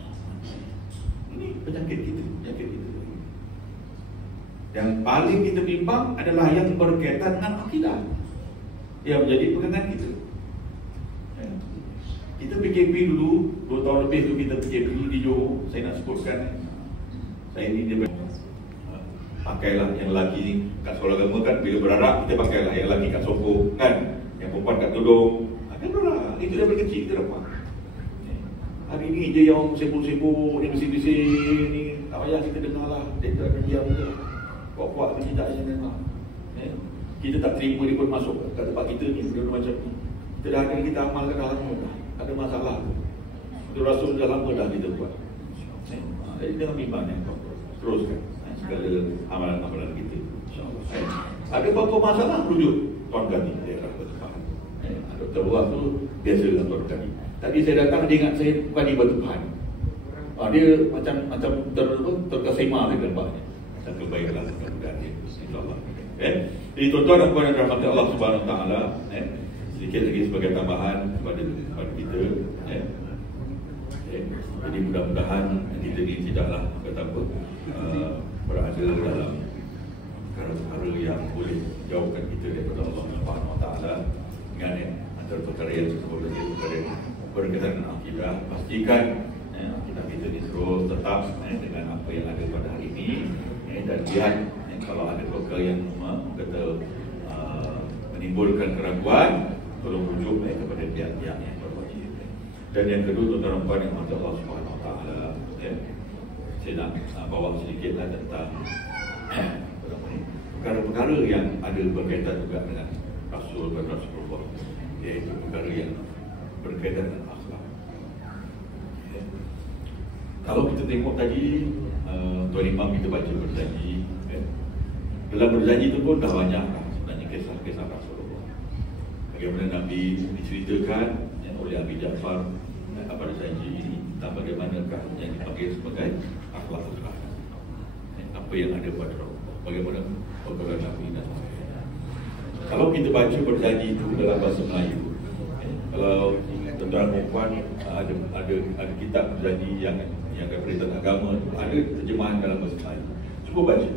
Ini penyakit kita. Yang paling kita bimbang adalah yang berkaitan dengan akidah. Yang menjadi pegangan kita. Kita PKP dulu, 2 tahun lebih tu kita PKP di Johor. Saya nak sebutkan, saya ni dia pakailah yang lelaki ni kat sekolah agama kan, bila berarak kita pakailah yang lelaki kat sokong kan, yang perempuan kat tudung. Kan berarak, itu dah dari kecil kita dapat. Hari ni je yang sibuk-sibuk ni, bising-bising ni, tak payah kita dengar lah. Dia tak diam je, buat-buat tu tidak je dengar. Kita tak terima dia pun masuk kat tempat kita ni, benda macam ni. Kita dah ada, kita amalkan dah lama dah. Ada masalah. Itu Rasul dah lama dah kita buat. Jadi dengan bimbang yang teruskan segala amalan-amalan kita, insyaAllah. Ada apa-apa masalah, rujuk Tuan Gani daerah Bertupahan. Dr. Buah tu biasa dengan Tuan Gani. Tadi saya datang, dia ingat saya bukan di Bertupahan. Dia macam terkesima dengan gambarnya. Macam kebaikan mudah-mudahan dia, insyaAllah. Jadi tuan-tuan dan puan yang dirahmati Allah Subhanahu Wa Taala, sedikit lagi sebagai tambahan kepada kita. Jadi mudah-mudahan kita ni tidaklah berada dalam perkara-perkara yang boleh jauhkan kita daripada Allah Subhanahu Wa Taala. Ingat antara perkara yang sebut tadi, perkara yang berkaitan dengan akidah, pastikan akidah kita ni terus tetap dengan apa yang ada pada hari ini, dan lihat kalau ada perkara yang kata menimbulkan keraguan, tolong rujuk kepada pihak-pihak yang berwajib. Dan yang kedua, tuan-tuan dan puan yang dirahmati Allah Subhanahu Wa Taala, saya nak bawa sedikitlah tentang perkara-perkara yang ada berkaitan juga dengan Rasul dan Rasulullah, iaitu perkara yang berkaitan dengan akhlak. Kalau kita tengok tadi, Tuan Imam kita baca berjanji, dalam berjanji itu pun dah banyak sebenarnya kisah-kisah Rasulullah. bagaimana Nabi diceritakan oleh Abi Ja'far pada janji ini, tentang bagaimanakah yang dipanggil sebagai akhlak-akhlak, apa yang ada pada Rasulullah, bagaimana perbuatan Nabi dan sebagainya. Kalau kita baca berjanji itu dalam bahasa Melayu, kalau tuan-tuan dan puan ada kitab berjanji yang berkaitan agama, ada terjemahan dalam bahasa Melayu. Cuba baca.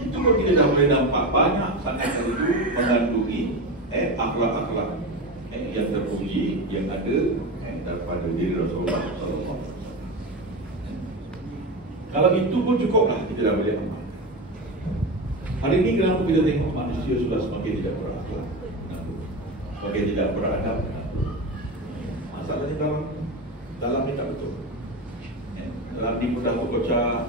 Itu pun kita dah boleh nampak banyak sangat itu mengandungi akhlak-akhlak yang terpuji yang ada daripada diri Rasulullah SAW. Kalau itu pun cukuplah, kita dah boleh amal. Hari ini kenapa kita tengok manusia sudah semakin tidak berakhlak, semakin tidak beradab? Masalahnya dalam ni tak betul. Dalam ni mudah berkocak,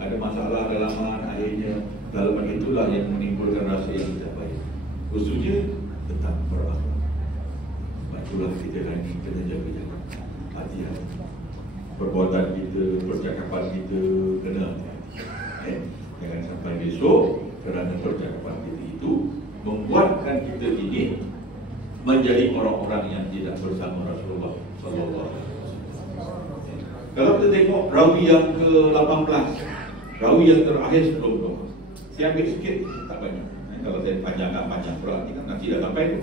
ada masalah dalaman, akhirnya dalaman itulah yang menimbulkan rasa yang tidak baik. Khususnya tentang berakhlak. Sebab itulah kita ini kena jaga hati-hati. Perbuatan kita, percakapan kita kena hati-hati. Jangan sampai besok kerana percakapan kita itu membuatkan kita ini menjadi orang-orang yang tidak bersama Rasulullah SAW. Kalau kita tengok rawi yang ke-18, rawi yang terakhir sebelum tu, saya ambil sikit, tak banyak. Kalau saya panjang pula ni kan nanti dah sampai tu.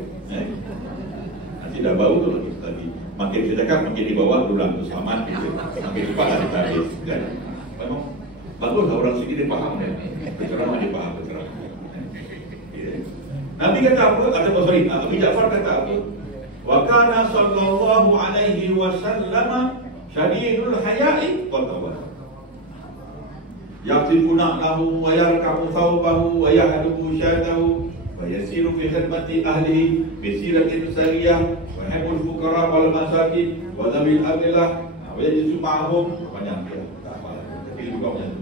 Nanti dah bau tu lagi tadi. Makin kita cakap, makin di bawah dulang tu selamat gitu. Makin cepatlah kita habis. Kan? Memang baguslah orang sini dia faham kan. Penceramah dia faham penceramah. Nabi kata apa? Abu Ja'far kata apa? Wa kana sallallahu alaihi wasallam syadidul haya'i wa tawad. Yaqtifuna lahu wa yarkabu thawbahu wa yahdubu syadahu wa yasiru fi khidmati ahlihi bi siratin sariyah wa habul fuqara wal masakin wa dhabil abilah wa yajlisu ma'ahum. Banyak dia. Tak apa. Tapi juga banyak.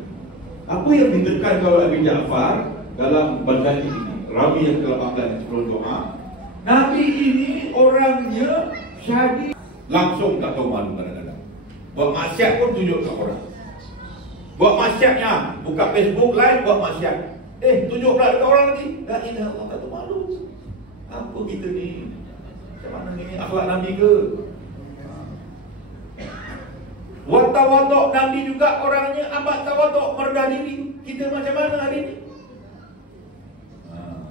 Apa yang ditekan kalau Abi Ja'far dalam berjanji ini? Rawi yang ke-18 sebelum doa, Nabi ini orangnya syadid, langsung tak tahu malu kadang-kadang. Buat maksiat pun tunjuk ke orang. Buat maksiatnya, buka Facebook live buat maksiat. Tunjuk pula dekat orang lagi. Tak ingat orang tak tahu malu. Apa kita ni? Macam mana ni? Akhlak Nabi ke? Tawaduk Nabi juga orangnya amat tawaduk, merendah diri. Kita macam mana hari ni?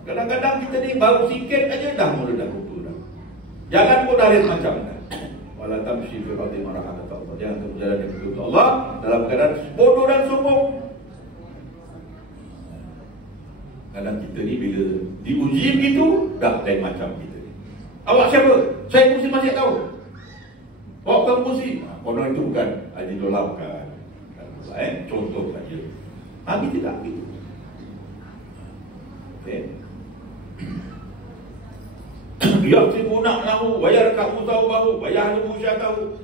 Kadang-kadang kita ni baru sikit aja dah mula dah lupa dah. Jangan pun dari macam dah. Wala tamshi fil ardi marahan Allah. Jangan berjalan di muka Allah dalam keadaan bodoh dan sombong. Kadang kita ni bila diuji begitu dah lain macam kita ni. Awak siapa? Saya mesti masih tahu. Awak kamu mesti. Orang itu bukan Haji Dolap kan. Contoh saja. Nabi tidak begitu. Yaqtifuna lahu wa yarkabu thawbahu wa yahdubu syatahu.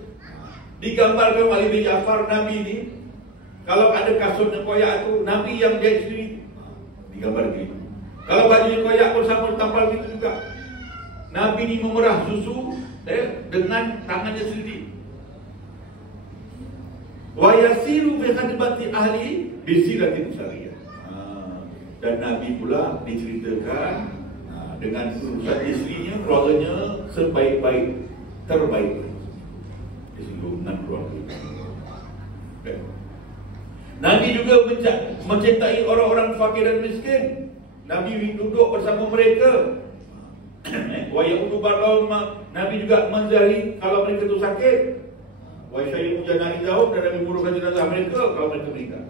Digambarkan oleh Abi Ja'far Nabi ni, kalau ada kasutnya koyak tu Nabi yang dia sendiri digambar gitu. Kalau bajunya koyak pun sama tampal gitu juga. Nabi ni memerah susu dengan tangannya sendiri. Wa yasiru fi khidmati ahli bi siratin syariah. Dan Nabi pula diceritakan dengan urusan isterinya, keluarganya sebaik-baik, terbaik di seluruh keluarga. Nabi juga mencintai orang-orang fakir dan miskin. Nabi duduk bersama mereka. Wa ya'udu barlaum, Nabi juga menziarahi kalau mereka itu sakit. Wa yashayyi'u janaizahum, dan Nabi menguruskan jenazah mereka kalau mereka meninggal.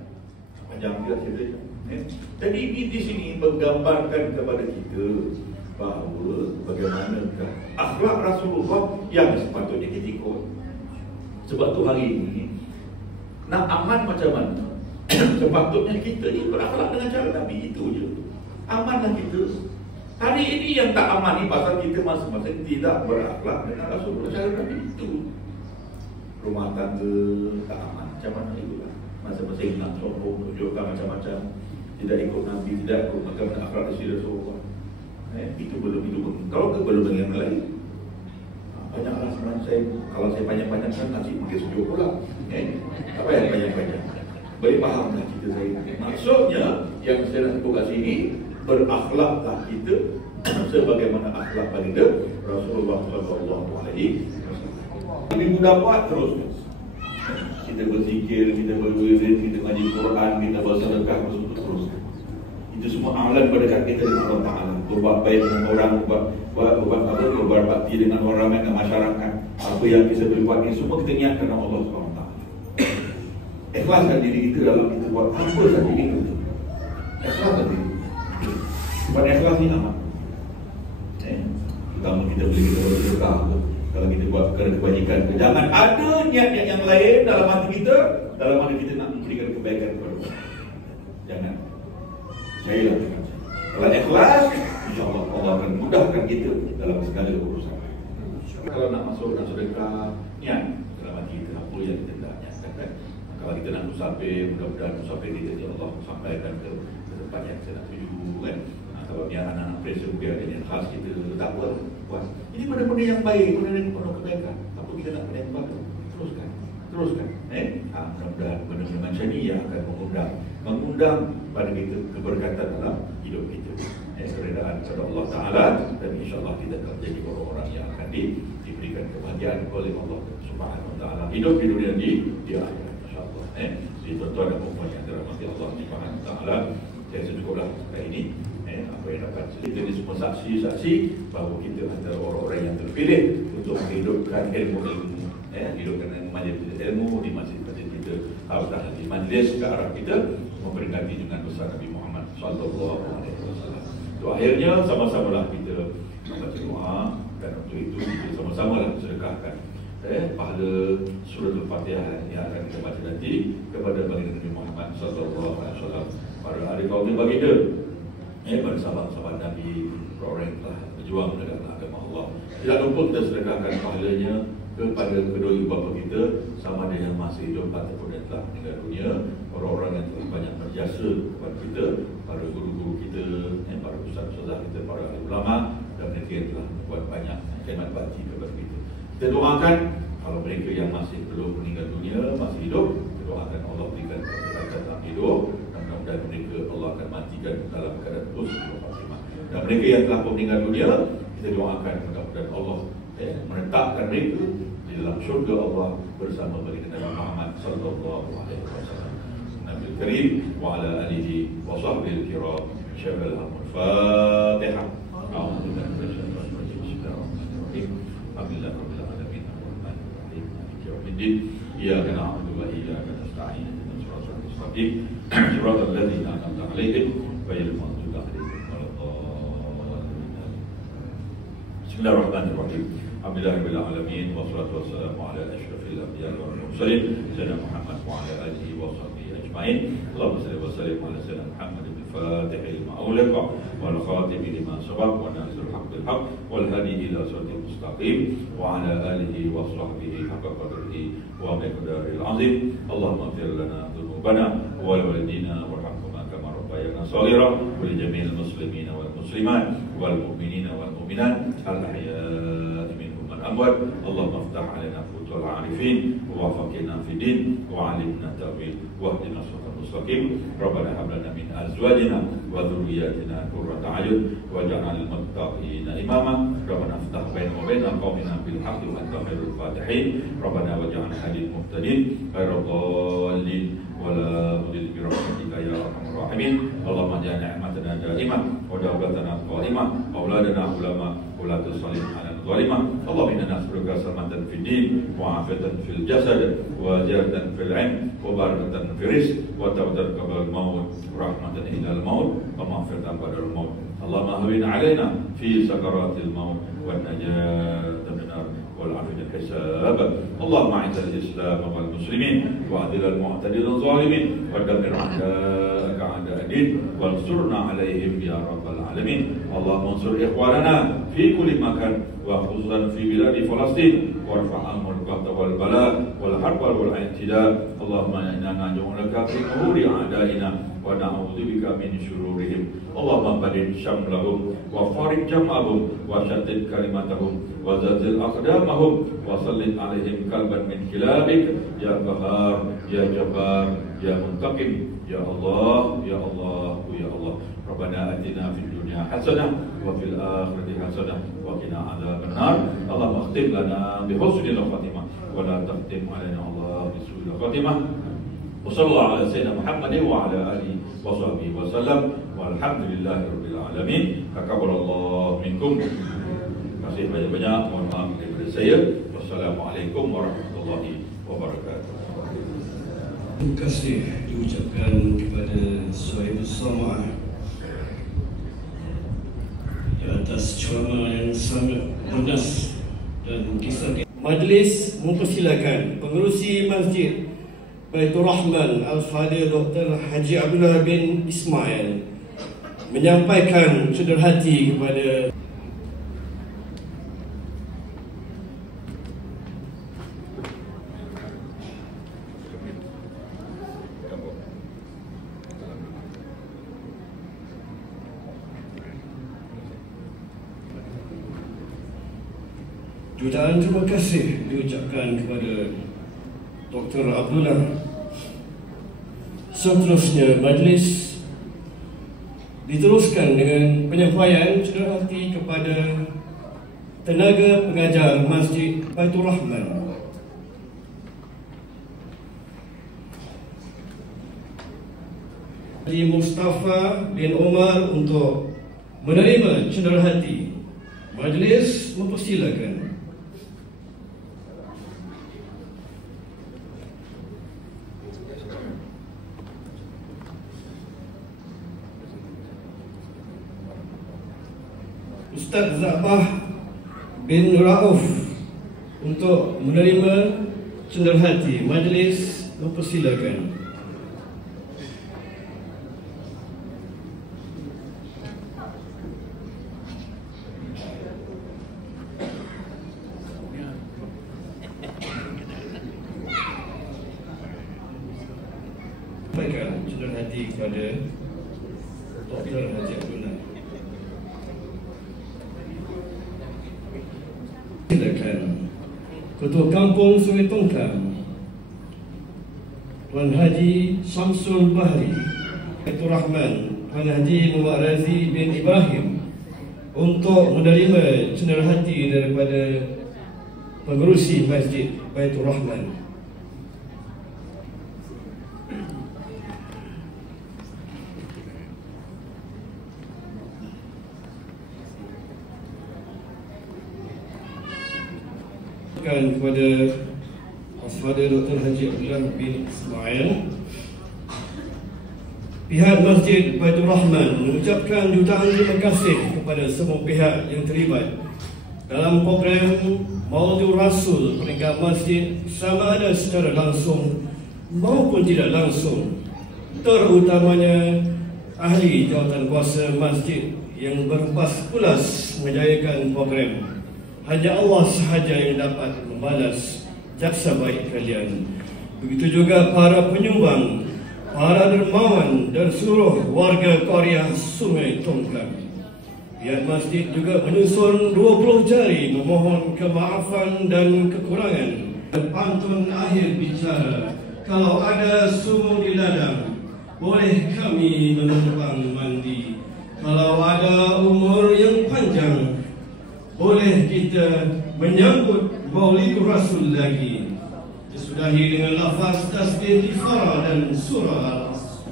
Panjang juga ceritanya. Jadi ini di sini menggambarkan kepada kita bahawa bagaimanakah akhlak Rasulullah yang sepatutnya kita ikut. Sebab tu hari ini nak aman macam mana? Sepatutnya kita ni berakhlak dengan cara Nabi, itu je. Amanlah kita. Hari ini yang tak aman ni pasal kita masing-masing tidak berakhlak dengan Rasulullah cara Nabi itu. Rumah tangga tak aman, macam mana itulah. Masing-masing nak sombong, tunjukkan macam-macam, tidak ikut Nabi, tidak ikut bagaimana akhlak Rasulullah. Itu belum kalau ke belum dengan yang lain. Banyaklah sebenarnya saya, kalau saya panjang-panjangkan nanti makin sejuk pula. Apa yang panjang-panjang? Baik fahamlah kita saya. Maksudnya yang saya nak sebut kat sini, berakhlaklah kita sebagaimana akhlak baginda Rasulullah sallallahu alaihi wasallam. Ini mudah buat terus. Kita berzikir, kita berwirid, kita ngaji Quran, kita bersedekah terus. Itu semua amalan berdekat kita dengan Allah Taala. Berbuat baik dengan orang, berbuat bakti dengan orang, dengan masyarakat. Apa yang kita boleh buat ini semua kita niatkan dengan Allah Subhanahu Taala. Ikhlaskan diri kita dalam kita buat apa saja itu. Ikhlaskan diri. Buat ikhlas ni amat. Pertama kita boleh kita bersedekah. Kalau kita buat perkara kebajikan, jangan ada niat-niat yang lain dalam hati kita, dalam mana kita nak memberikan kebaikan kepada orang. Jangan. Percayalah dengan saya. Kalau ikhlas, insya-Allah Allah akan mudahkan kita dalam segala urusan. Kalau nak masuk nak sedekah, niat dalam hati kita apa yang kita nak niatkan kan. Kalau kita nak musafir, mudah-mudahan musafir kita ya Allah sampaikan ke tempat yang kita nak tuju kan. Kalau biar anak-anak presiden biar dia khas kita tak apa puas. Ini benda-benda yang baik, benda yang penuh kebaikan. Apa kita nak benda yang baik? Teruskan. Mudah-mudahan benda-benda macam ni yang akan mengundang pada kita keberkatan dalam hidup kita. Keredaan kepada Allah Taala dan insya-Allah kita akan jadi orang-orang yang akan diberikan kebahagiaan oleh Allah Subhanahu Wa Taala. Hidup di dunia ini di akhirat insya-Allah. Jadi tuan-tuan dan puan yang dirahmati Allah Subhanahu Wa Taala, saya cukuplah kali ini. Apa yang dapat kita ni semua saksi bahawa kita antara orang-orang yang terpilih untuk menghidupkan ilmu-ilmu, hidupkan majlis ilmu di masjid-masjid kita, haruslah di majlis ke arah kita memperingati dengan besar Nabi Muhammad sallallahu alaihi wasallam. Itu akhirnya sama-samalah kita membaca doa dan untuk itu kita sama-samalah sedekahkan pahala surah Al-Fatihah yang akan kita baca nanti kepada baginda Nabi Muhammad sallallahu alaihi wasallam, para ahli kaum baginda, pada sahabat-sahabat Nabi, orang yang telah berjuang menegakkan agama Allah. Tidak lupa kita sedekahkan pahalanya kepada kedua ibu bapa kita, sama ada yang masih hidup ataupun yang telah meninggal dunia, orang-orang yang telah banyak berjasa kepada kita, para guru-guru kita, para ustaz-ustazah kita, para ulama dan mereka yang telah membuat banyak khidmat bakti kepada kita. Kita doakan kalau mereka yang masih belum meninggal dunia, masih hidup, kita doakan Allah berikan keberkatan dalam hidup. Dan mereka Allah akan matikan dalam keadaan husnul khatimah. Dan mereka yang telah meninggal dunia, kita doakan mudah-mudahan Allah menetapkan mereka di dalam syurga Allah bersama baginda Nabi Muhammad sallallahu alaihi wasallam. Nabi Karim wa ala alihi wa sahbihi kiram. Syabal al-Fatihah. A'udzu billahi minasyaitonir rajim. Bismillahirrahmanirrahim. Alhamdulillah rabbil alamin. Arrahmanirrahim. Maliki yaumiddin. Iyyaka na'budu wa iyyaka nasta'in. صراط الذين أنعمت عليهم غير المغضوب عليهم ولا الضالين. بسم الله الرحمن الرحيم. الحمد لله رب العالمين والصلاة والسلام على أشرف الأنبياء والمرسلين سيدنا محمد وعلى آله وصحبه أجمعين. اللهم صل وسلم على سيدنا محمد الفاتح لما أغلق والخاتم لما سبق والناصر الحق بالحق والهادي إلى صراط المستقيم وعلى آله وصحبه حق قدره ومقداره العظيم. اللهم اغفر لنا ذنوبنا ولوالدينا وارحمهما كما ربيانا صغيرا ولجميع المسلمين والمسلمات والمؤمنين والمؤمنات الأحياء منهم والأموات. اللهم افتح علينا فتوح العارفين ووفقنا في الدين وعلمنا التأويل واهدنا الصراط المستقيم. ربنا هب لنا من أزواجنا وذرياتنا قرة أعين واجعلنا للمتقين إماما. ربنا افتح بيننا وبين قومنا بالحق وأنت خير الفاتحين. ربنا واجعلنا هادين مهتدين غير ضالين ولا مضل برحمتك يا ارحم الراحمين. اللهم اجعل نعمتنا دائمه ودولتنا قائمه اولادنا علماء ولاة الصالحين على الظالمه. اللهم انا نسالك سلامه في الدين وعافيه في الجسد وزياده في العلم وبركه في الرزق وتوبه قبل الموت ورحمه الى الموت ومغفرة بعد الموت. اللهم هون علينا في سكرات الموت والنجاة من النار والعافية الحساب. اللهم اعز الاسلام والمسلمين واذل المعتدين الظالمين ودمر اعداءك اعداء الدين وانصرنا عليهم يا رب العالمين. اللهم انصر اخواننا في كل مكان وخصوصا في بلاد فلسطين وارفع عنهم القحط والبلاء والحرب والاعتداء. اللهم انا ندعو لك في نحور اعدائنا ونعوذ بك من شرورهم. اللهم بدل شملهم وفارق جمعهم وشتت كلمتهم وزلزل أقدامهم وسلط عليهم كلبا من كلابك يا قهار يا جبار يا منتقم يا الله يا الله يا الله ربنا آتنا في الدنيا حسنة وفي الآخرة حسنة وقنا عذاب النار اللهم اختم لنا بحسن الخاتمة ولا تختم علينا الله بسوء الخاتمة وصلى الله على سيدنا محمد وعلى آله وصحبه وسلم والحمد لله رب العالمين تقبل الله منكم. Terima kasih banyak-banyak. Mohon maaf daripada saya. Wassalamualaikum warahmatullahi wabarakatuh. Terima kasih diucapkan kepada Suhaibus Samah di atas ceramah yang sangat panas dan kisah. Majlis mempersilakan Pengerusi Masjid Baitur Rahman Al-Fadhil Dr. Haji Abdullah bin Ismail menyampaikan sederhati kepada jutaan terima kasih diucapkan kepada Dr. Abdullah. Seterusnya majlis diteruskan dengan penyampaian sederhati kepada tenaga pengajar Masjid Baitur Rahman. Haji Mustafa bin Umar untuk menerima cenderahati. Majlis mempersilakan. Ustaz Zabah bin Rauf untuk menerima cenderahati. Majlis mempersilakan. Sampaikan cenderahati kepada Dr. Haji Abdullah. Silakan Ketua Kampung Sungai Tongkang Tuan Haji Samsul Bahri Baitur Rahman Tuan Haji Muhammad Razi bin Ibrahim untuk menerima cenderahati daripada Pengerusi Masjid Baitur Rahman. Kepada Al-Fadhil Dr. Haji Abdullah bin Ismail, pihak Masjid Baitur Rahman mengucapkan jutaan terima kasih kepada semua pihak yang terlibat dalam program Maulidur Rasul peringkat masjid, sama ada secara langsung maupun tidak langsung, terutamanya ahli jawatan kuasa masjid yang berempas pulas menjayakan program. Hanya Allah sahaja yang dapat membalas jasa baik kalian. Begitu juga para penyumbang, para dermawan dan seluruh warga Qaryah Sungai Tongkang. Pihak masjid juga menyusun 20 jari memohon kemaafan dan kekurangan. Pantun akhir bicara, kalau ada sumur di ladang, boleh kami menumpang mandi. Kalau ada umur yang panjang, boleh kita menyambut Maulidur Rasul lagi. Disudahi dengan lafaz tasbih Tifara dan surah Al-Asr.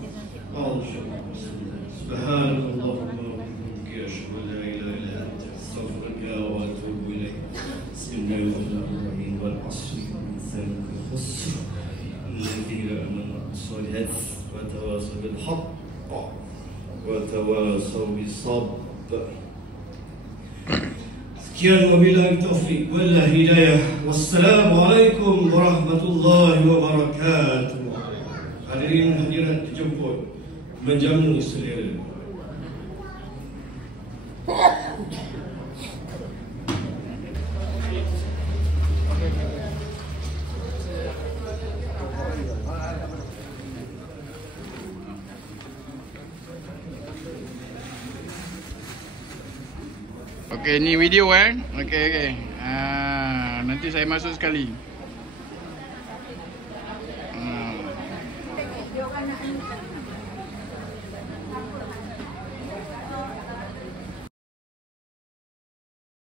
Subhanallahumma wa bihamdihi asyhadu an la ilaha illa anta astaghfiruka wa atubu ilaik. Bismillahirrahmanirrahim. Wal 'ashri insan khusr alladziina amanu bis-solihat wa tawassaw bil haqq wa tawassaw bis sabr. Sekian wabillahi taufiq wal hidayah. Wassalamualaikum warahmatullahi wabarakatuh. Hadirin hadirat dijemput menjamu selera. Okey, ni video okey. Nanti saya masuk sekali.